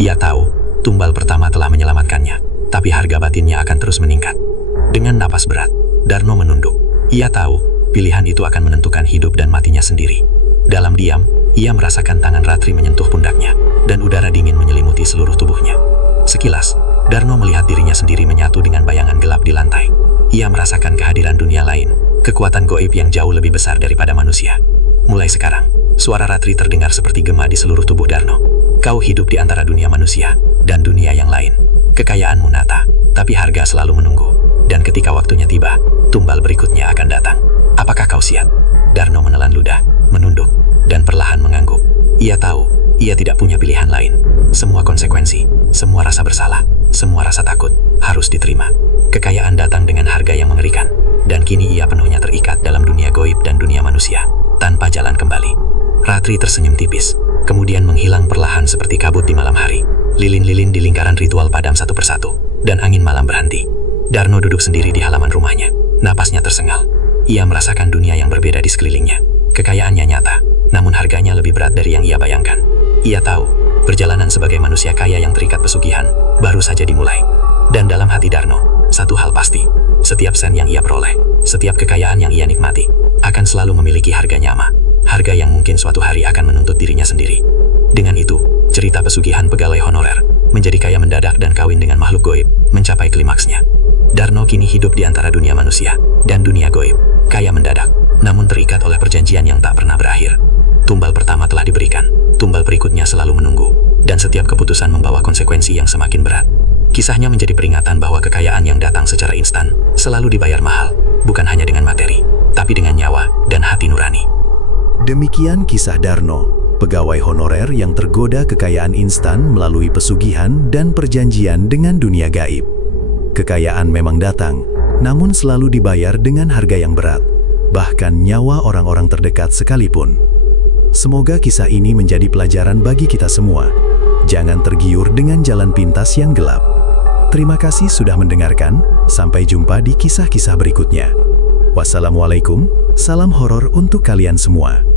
Ia tahu, tumbal pertama telah menyelamatkannya, tapi harga batinnya akan terus meningkat. Dengan napas berat, Darno menunduk. Ia tahu, pilihan itu akan menentukan hidup dan matinya sendiri. Dalam diam, ia merasakan tangan Ratri menyentuh pundaknya, dan udara dingin menyelimuti seluruh tubuhnya. Sekilas, Darno melihat dirinya sendiri menyatu dengan bayangan gelap di lantai. Ia merasakan kehadiran dunia lain, kekuatan goib yang jauh lebih besar daripada manusia. Mulai sekarang, suara Ratri terdengar seperti gema di seluruh tubuh Darno. Kau hidup di antara dunia manusia dan dunia yang lain. Kekayaanmu nyata, tapi harga selalu menunggu. Dan ketika waktunya tiba, tumbal berikutnya akan datang. Apakah kau siap? Darno menelan ludah, menunduk, dan perlahan mengangguk. Ia tahu, ia tidak punya pilihan lain. Semua konsekuensi, semua rasa bersalah, semua rasa takut, harus diterima. Kekayaan datang dengan harga yang mengerikan, dan kini ia penuhnya terikat dalam dunia goib dan dunia manusia, tanpa jalan kembali. Ratri tersenyum tipis, kemudian menghilang perlahan seperti kabut di malam hari. Lilin-lilin di lingkaran ritual padam satu persatu, dan angin malam berhenti. Darno duduk sendiri di halaman rumahnya, napasnya tersengal. Ia merasakan dunia yang berbeda di sekelilingnya. Kekayaannya nyata, namun harganya lebih berat dari yang ia bayangkan. Ia tahu, perjalanan sebagai manusia kaya yang terikat pesugihan baru saja dimulai. Dan dalam hati Darno, satu hal pasti, setiap sen yang ia peroleh, setiap kekayaan yang ia nikmati, akan selalu memiliki harga nyama, harga yang mungkin suatu hari akan menuntut dirinya sendiri. Dengan itu, cerita pesugihan pegawai honorer, menjadi kaya mendadak dan kawin dengan makhluk goib, mencapai klimaksnya. Darno kini hidup di antara dunia manusia dan dunia goib, kaya mendadak, namun terikat oleh perjanjian yang tak pernah berakhir. Tumbal pertama telah diberikan, tumbal berikutnya selalu menunggu, dan setiap keputusan membawa konsekuensi yang semakin berat. Kisahnya menjadi peringatan bahwa kekayaan yang datang secara instan selalu dibayar mahal, bukan hanya dengan materi, tapi dengan nyawa dan hati nurani. Demikian kisah Darno, pegawai honorer yang tergoda kekayaan instan melalui pesugihan dan perjanjian dengan dunia gaib. Kekayaan memang datang, namun selalu dibayar dengan harga yang berat, bahkan nyawa orang-orang terdekat sekalipun. Semoga kisah ini menjadi pelajaran bagi kita semua. Jangan tergiur dengan jalan pintas yang gelap. Terima kasih sudah mendengarkan, sampai jumpa di kisah-kisah berikutnya. Wassalamualaikum, salam horor untuk kalian semua.